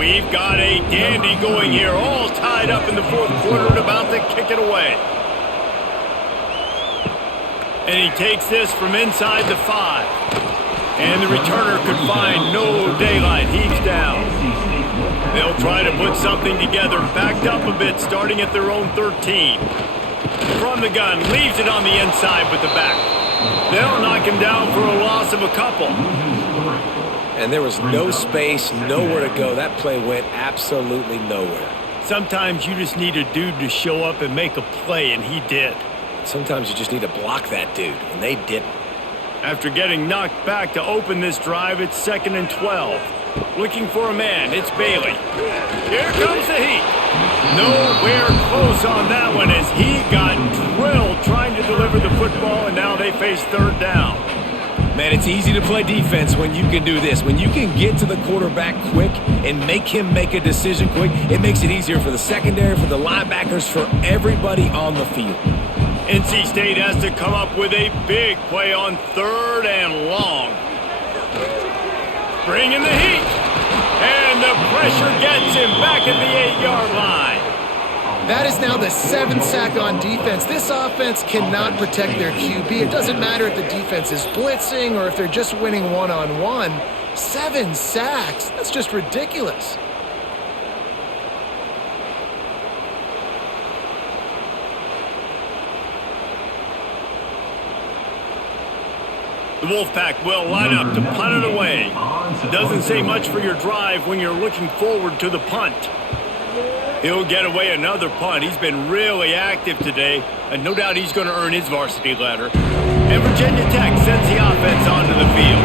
We've got a dandy going here, all tied up in the 4th quarter and about to kick it away. And he takes this from inside the 5. And the returner could find no daylight. He's down. They'll try to put something together, backed up a bit, starting at their own 13. From the gun, leaves it on the inside with the back. They'll knock him down for a loss of a couple. And there was no space, nowhere to go. That play went absolutely nowhere. Sometimes you just need a dude to show up and make a play, and he did. Sometimes you just need to block that dude, and they didn't. After getting knocked back to open this drive, it's 2nd and 12. Looking for a man, it's Bailey. Here comes the heat. Nowhere close on that one as he got drilled trying to deliver the football, and now they face 3rd down. Man, it's easy to play defense when you can do this. When you can get to the quarterback quick and make him make a decision quick, it makes it easier for the secondary, for the linebackers, for everybody on the field. NC State has to come up with a big play on 3rd and long. Bringing the heat. And the pressure gets him back at the 8-yard line. That is now the 7th sack on defense. This offense cannot protect their QB. It doesn't matter if the defense is blitzing or if they're just winning one-on-one. 7 sacks, that's just ridiculous. The Wolfpack will line up to punt it away. Doesn't say much for your drive when you're looking forward to the punt. He'll get away another punt. He's been really active today, and no doubt he's going to earn his varsity ladder. And Virginia Tech sends the offense onto the field.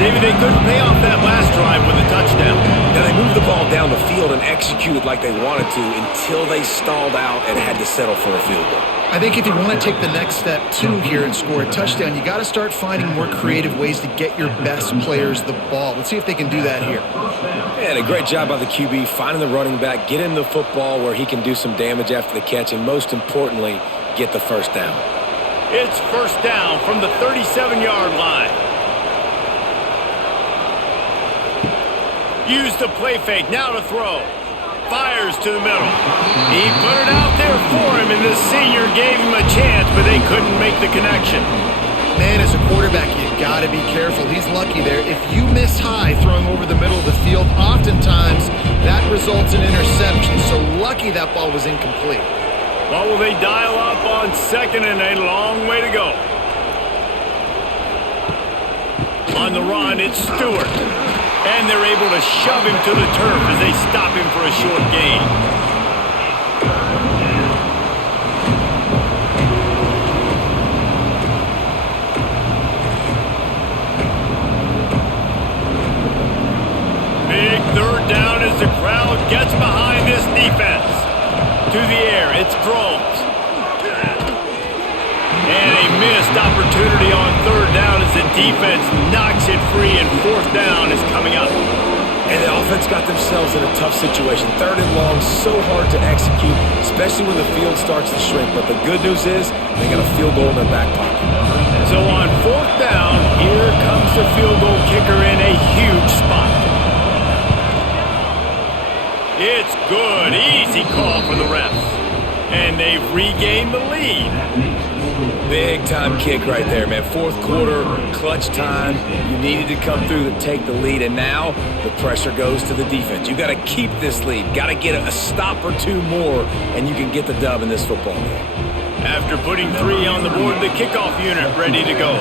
David, they couldn't pay off that last drive with a touchdown. Now, they moved the ball down the field and executed like they wanted to until they stalled out and had to settle for a field goal. I think if you want to take the next step, too, here and score a touchdown, you got to start finding more creative ways to get your best players the ball. Let's see if they can do that here. And a great job by the QB, finding the running back, get him the football where he can do some damage after the catch, and most importantly, get the first down. It's first down from the 37-yard line. Use the play fake, now to throw. Fires to the middle. He put it out there for him, and the senior gave him a chance, but they couldn't make the connection. Man, as a quarterback, you got to be careful. He's lucky there. If you miss high throwing over the middle of the field, oftentimes that results in interception. So lucky that ball was incomplete. Well, will they dial up on second and a long way to go? On the run, it's Stewart. And they're able to shove him to the turf as they stop him for a short gain. Big third down as the crowd gets behind this defense. To the air, it's Groves. And a missed opportunity on third down as the defense knocks it free, and fourth down is coming up. And the offense got themselves in a tough situation. Third and long, so hard to execute, especially when the field starts to shrink. But the good news is they got a field goal in their back pocket. So on fourth down, here comes the field goal kicker in a huge spot. It's good. Easy call for the refs. And they've regained the lead. Big time kick right there, man. Fourth quarter, clutch time. You needed to come through to take the lead, and now the pressure goes to the defense. You got to keep this lead. Got to get a stop or two more, and you can get the dub in this football game. After putting 3 on the board, the kickoff unit ready to go.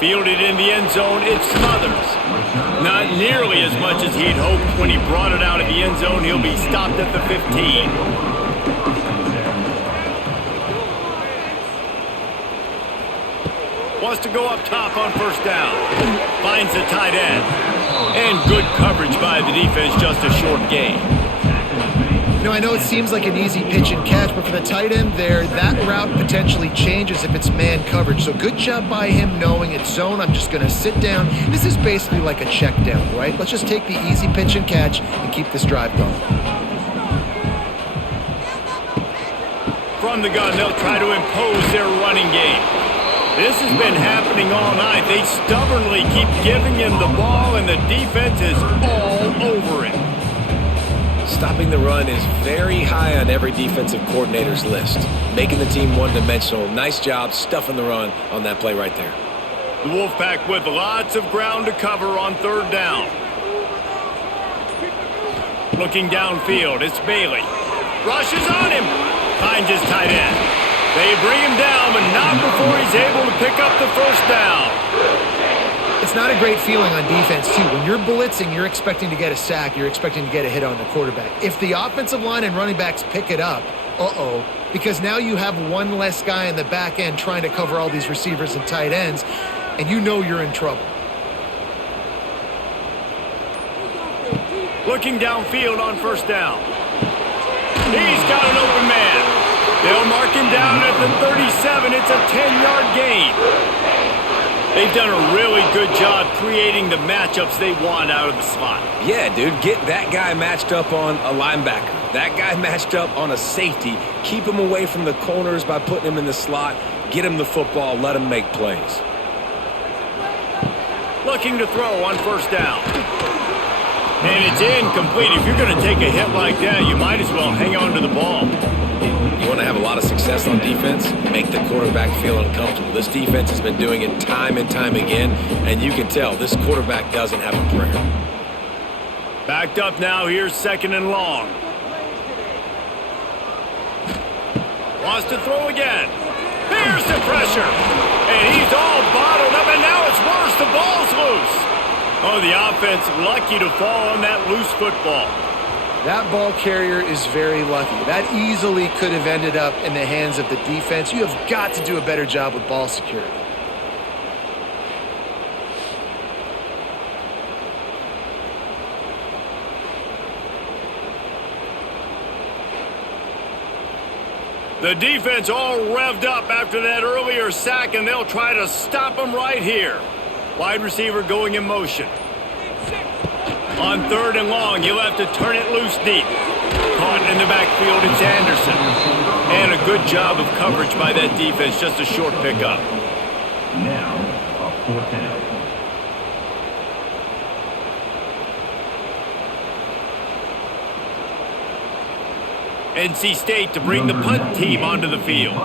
Fielded in the end zone, it's Smothers. Not nearly as much as he'd hoped when he brought it out of the end zone. He'll be stopped at the 15. Wants to go up top on first down. Finds the tight end. And good coverage by the defense, just a short gain. You know, I know it seems like an easy pitch and catch, but for the tight end there, that route potentially changes if it's man coverage. So good job by him knowing it's zone. I'm just going to sit down. This is basically like a check down, right? Let's just take the easy pitch and catch and keep this drive going. From the gun, they'll try to impose their running game. This has been happening all night. They stubbornly keep giving him the ball, and the defense is all over it. Stopping the run is very high on every defensive coordinator's list. Making the team one-dimensional. Nice job stuffing the run on that play right there. The Wolfpack with lots of ground to cover on third down. Looking downfield, it's Bailey. Rushes on him. Finds his tight end. They bring him down, but not before he's able to pick up the first down. It's not a great feeling on defense, too. When you're blitzing, you're expecting to get a sack. You're expecting to get a hit on the quarterback. If the offensive line and running backs pick it up, because now you have one less guy in the back end trying to cover all these receivers and tight ends, and you know you're in trouble. Looking downfield on first down. He's got an open man. They'll mark him down at the 37. It's a 10-yard gain. They've done a really good job creating the matchups they want out of the slot. Yeah, dude, get that guy matched up on a linebacker. That guy matched up on a safety. Keep him away from the corners by putting him in the slot. Get him the football. Let him make plays. Looking to throw on first down. And it's incomplete. If you're going to take a hit like that, you might as well hang on to the ball. You want to have a lot of success on defense, make the quarterback feel uncomfortable. This defense has been doing it time and time again, and you can tell this quarterback doesn't have a prayer. Backed up now, here's 2nd and long. Wants to throw again. Here's the pressure. And he's all bottled up, and now it's worse. The ball's loose. Oh, the offense lucky to fall on that loose football. That ball carrier is very lucky. That easily could have ended up in the hands of the defense. You have got to do a better job with ball security. The defense all revved up after that earlier sack, and they'll try to stop him right here. Wide receiver going in motion. On 3rd and long, he'll have to turn it loose deep. Caught in the backfield, it's Anderson. And a good job of coverage by that defense, just a short pickup. Now, a 4th down. NC State to bring the punt team onto the field.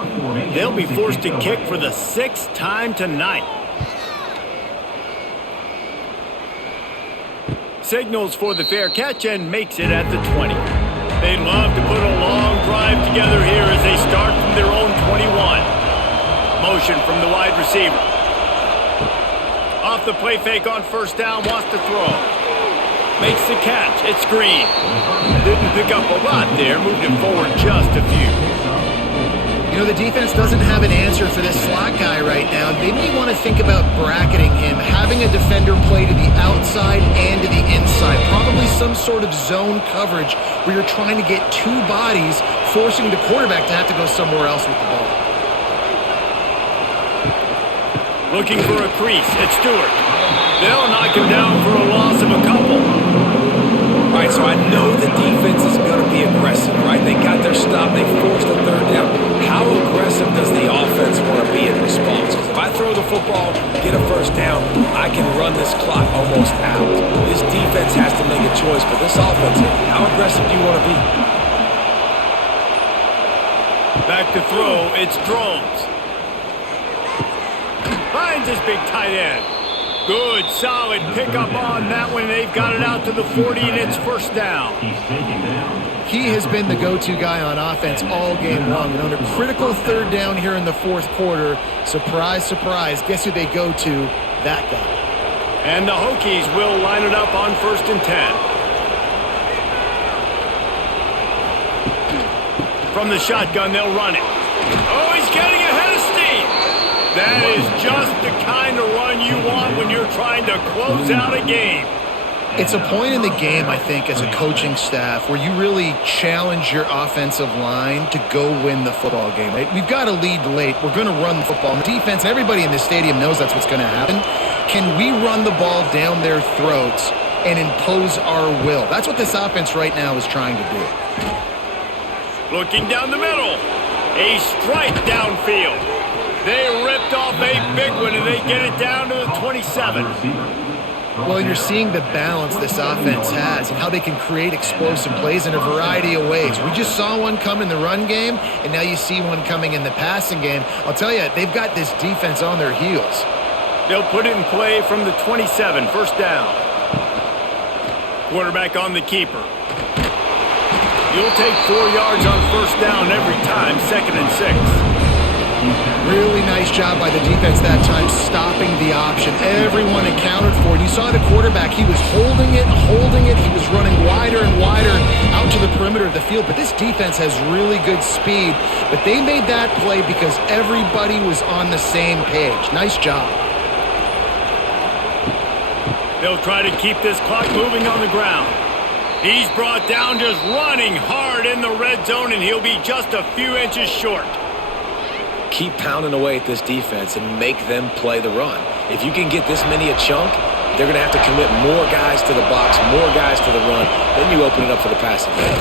They'll be forced to kick for the 6th time tonight. Signals for the fair catch and makes it at the 20. They'd love to put a long drive together here as they start from their own 21. Motion from the wide receiver. Off the play fake on 1st down, wants to throw. Makes the catch. It's Green. Didn't pick up a lot there, moved him forward just a few. You know, the defense doesn't have an answer for this slot guy right now. They may want to think about bracketing him, having a defender play to the outside and to the inside. Probably some sort of zone coverage where you're trying to get 2 bodies, forcing the quarterback to have to go somewhere else with the ball. Looking for a crease. It's Stewart. They'll knock him down for a loss of a couple. All right, so I know the defense is going to be aggressive, right? They got their stop. They forced a 3rd down. How aggressive does the offense want to be in response? Because if I throw the football, get a 1st down, I can run this clock almost out. This defense has to make a choice, but this offense, how aggressive do you want to be? Back to throw, it's Drones. Finds his big tight end. Good, solid pickup on that one. They've got it out to the 40, and it's 1st down. He's taken down. He has been the go-to guy on offense all game long. And on a critical 3rd down here in the 4th quarter, surprise, surprise, guess who they go to? That guy. And the Hokies will line it up on 1st and 10. From the shotgun, they'll run it. Oh, he's getting ahead of steam. That is just the kind of run you want when you're trying to close out a game. It's a point in the game, I think, as a coaching staff where you really challenge your offensive line to go win the football game. Right? We've got to lead late. We're going to run the football. And the defense, and everybody in the stadium knows that's what's going to happen. Can we run the ball down their throats and impose our will? That's what this offense right now is trying to do. Looking down the middle. A strike downfield. They ripped off a big one, and they get it down to the 27. Well, you're seeing the balance this offense has and how they can create explosive plays in a variety of ways. We just saw one come in the run game, and now you see one coming in the passing game. I'll tell you, they've got this defense on their heels. They'll put it in play from the 27, 1st down. Quarterback on the keeper. You'll take 4 yards on 1st down every time, 2nd and 6. Really nice job by the defense that time, stopping the option. Everyone accounted for it. You saw the quarterback. He was holding it. He was running wider and wider out to the perimeter of the field. But this defense has really good speed. But they made that play because everybody was on the same page. Nice job. They'll try to keep this clock moving on the ground. He's brought down just running hard in the red zone, and he'll be just a few inches short. Keep pounding away at this defense and make them play the run. If you can get this many a chunk, they're going to have to commit more guys to the box, more guys to the run. Then you open it up for the passing game.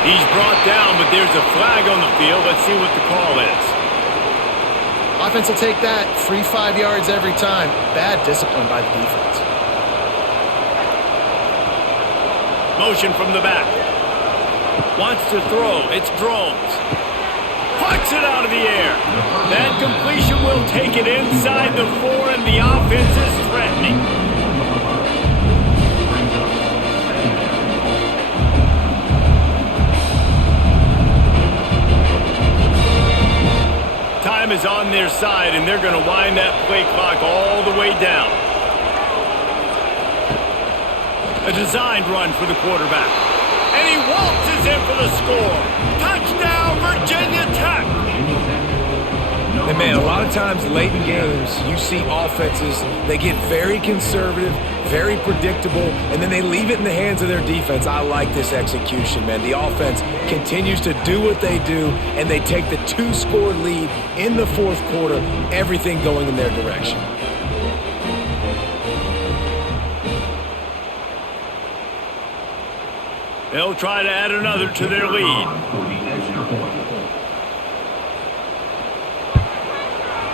He's brought down, but there's a flag on the field. Let's see what the call is. Offense will take that. Free 5 yards every time. Bad discipline by the defense. Motion from the back. Wants to throw. It's Drones. Pucks it out of the air. That completion will take it inside the 4, and the offense is threatening. Time is on their side, and they're going to wind that play clock all the way down. A designed run for the quarterback. And he waltzes in for the score. Touchdown, Virginia Tech. And man, a lot of times late in games, you see offenses, they get very conservative, very predictable, and then they leave it in the hands of their defense. I like this execution, man. The offense continues to do what they do, and they take the 2-score lead in the fourth quarter, everything going in their direction. They'll try to add another to their lead.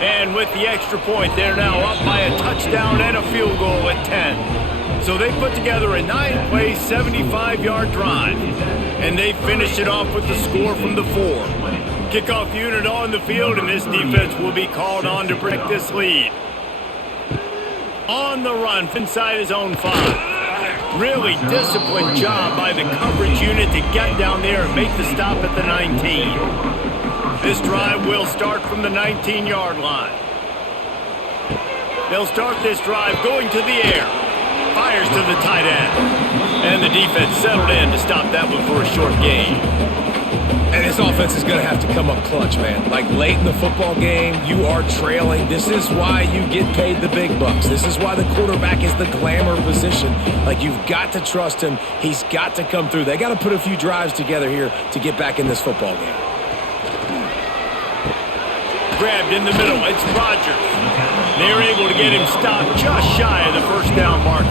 And with the extra point, they're now up by a touchdown and a field goal at 10. So they put together a 9-play, 75-yard drive. And they finish it off with the score from the 4. Kickoff unit on the field, and this defense will be called on to break this lead. On the run, inside his own 5. Really disciplined job by the coverage unit to get down there and make the stop at the 19. This drive will start from the 19-yard line. They'll start this drive going to the air. Fires to the tight end. And the defense settled in to stop that one for a short gain. And this offense is going to have to come up clutch, man. Like late in the football game, you are trailing. This is why you get paid the big bucks. This is why the quarterback is the glamour position. Like, you've got to trust him. He's got to come through. They got to put a few drives together here to get back in this football game. Grabbed in the middle. It's Rogers. They're able to get him stopped just shy of the first down marker.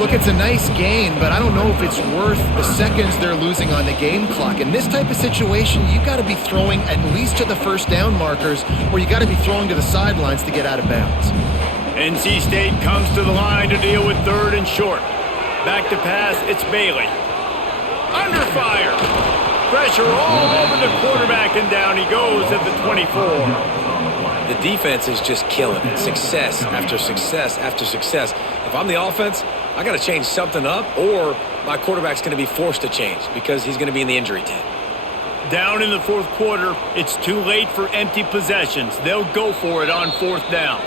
Look, it's a nice gain, but I don't know if it's worth the seconds they're losing on the game clock. In this type of situation, you got to be throwing at least to the first down markers, or you got to be throwing to the sidelines to get out of bounds. NC State comes to the line to deal with 3rd and short. Back to pass, it's Bailey. Under fire. Pressure all over the quarterback, and down he goes at the 24. The defense is just killing it. Success after success after success. If I'm the offense, I got to change something up, or my quarterback's going to be forced to change because he's going to be in the injury tent. Down in the fourth quarter, it's too late for empty possessions. They'll go for it on 4th down.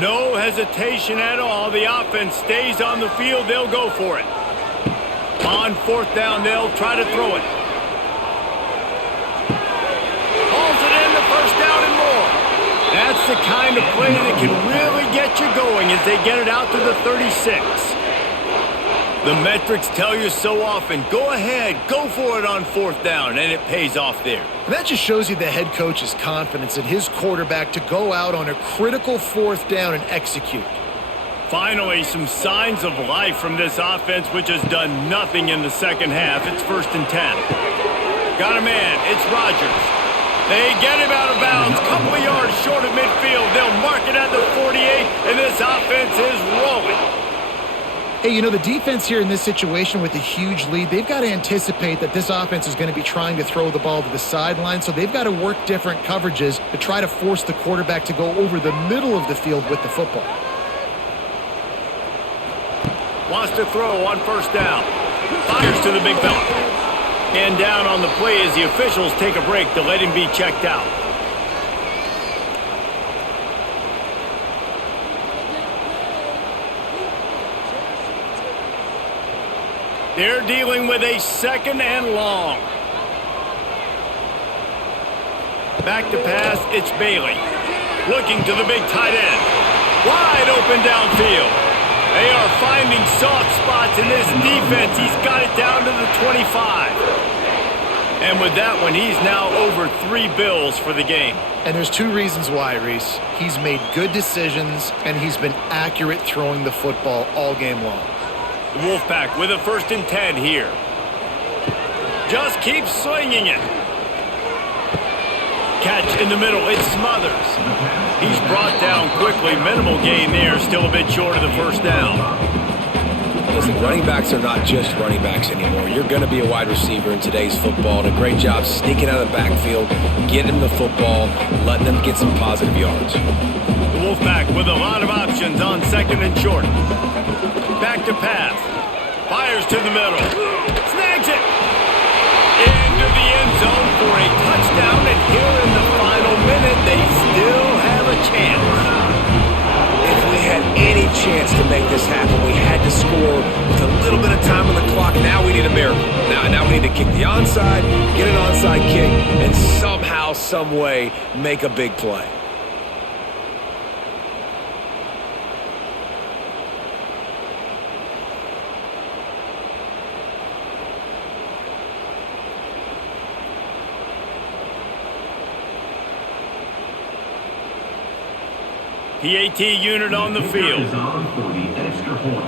No hesitation at all. The offense stays on the field. They'll go for it. On 4th down, they'll try to throw it. Hauls it in, the first down and more. That's the kind of play that can really get you going as they get it out to the 36. The metrics tell you so often, go ahead, go for it on 4th down, and it pays off there. And that just shows you the head coach's confidence in his quarterback to go out on a critical 4th down and execute. Finally, some signs of life from this offense, which has done nothing in the second half. It's 1st and 10. Got a man. It's Rogers. They get him out of bounds. Couple of yards short of midfield. They'll mark it at the 48, and this offense is rolling. Hey, you know, the defense here in this situation with a huge lead, they've got to anticipate that this offense is going to be trying to throw the ball to the sideline, so they've got to work different coverages to try to force the quarterback to go over the middle of the field with the football. Wants to throw on 1st down. Fires to the big fella. And down on the play as the officials take a break to let him be checked out. They're dealing with a 2nd and long. Back to pass, it's Bailey. Looking to the big tight end. Wide open downfield. They are finding soft spots in this defense. He's got it down to the 25. And with that one, he's now over 3 bills for the game. And there's 2 reasons why, Reese. He's made good decisions, and he's been accurate throwing the football all game long. The Wolfpack with a 1st and 10 here. Just keeps swinging it. Catch in the middle. It's Smothers. He's brought down quickly. Minimal gain there. Still a bit short of the first down. Listen, running backs are not just running backs anymore. You're going to be a wide receiver in today's football. And a great job sneaking out of the backfield, getting them the football, letting them get some positive yards. The Wolfpack with a lot of options on second and short. Back to pass. Fires to the middle. Snags it. Into the end zone for a touchdown. And here in the final minute, they still have a chance. If we had any chance to make this happen, we had to score with a little bit of time on the clock. Now we need a miracle. Now we need to kick the onside, get an onside kick, and somehow, some way, make a big play. PAT unit on the field. Is on for the extra point.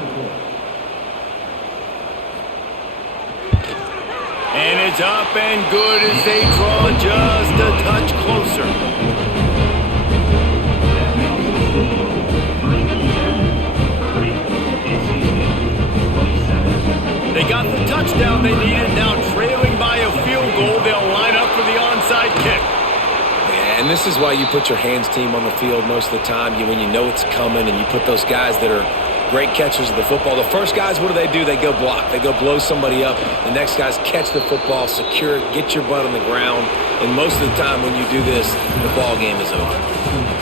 And it's up and good as they draw just a touch closer. They got the touchdown they needed. Now trailing by a field goal, they'll line up for the onside kick. And this is why you put your hands team on the field most of the time. When you know it's coming and you put those guys that are great catchers of the football. The first guys, what do? They go block. They go blow somebody up. The next guys catch the football, secure it, get your butt on the ground. And most of the time when you do this, the ball game is over.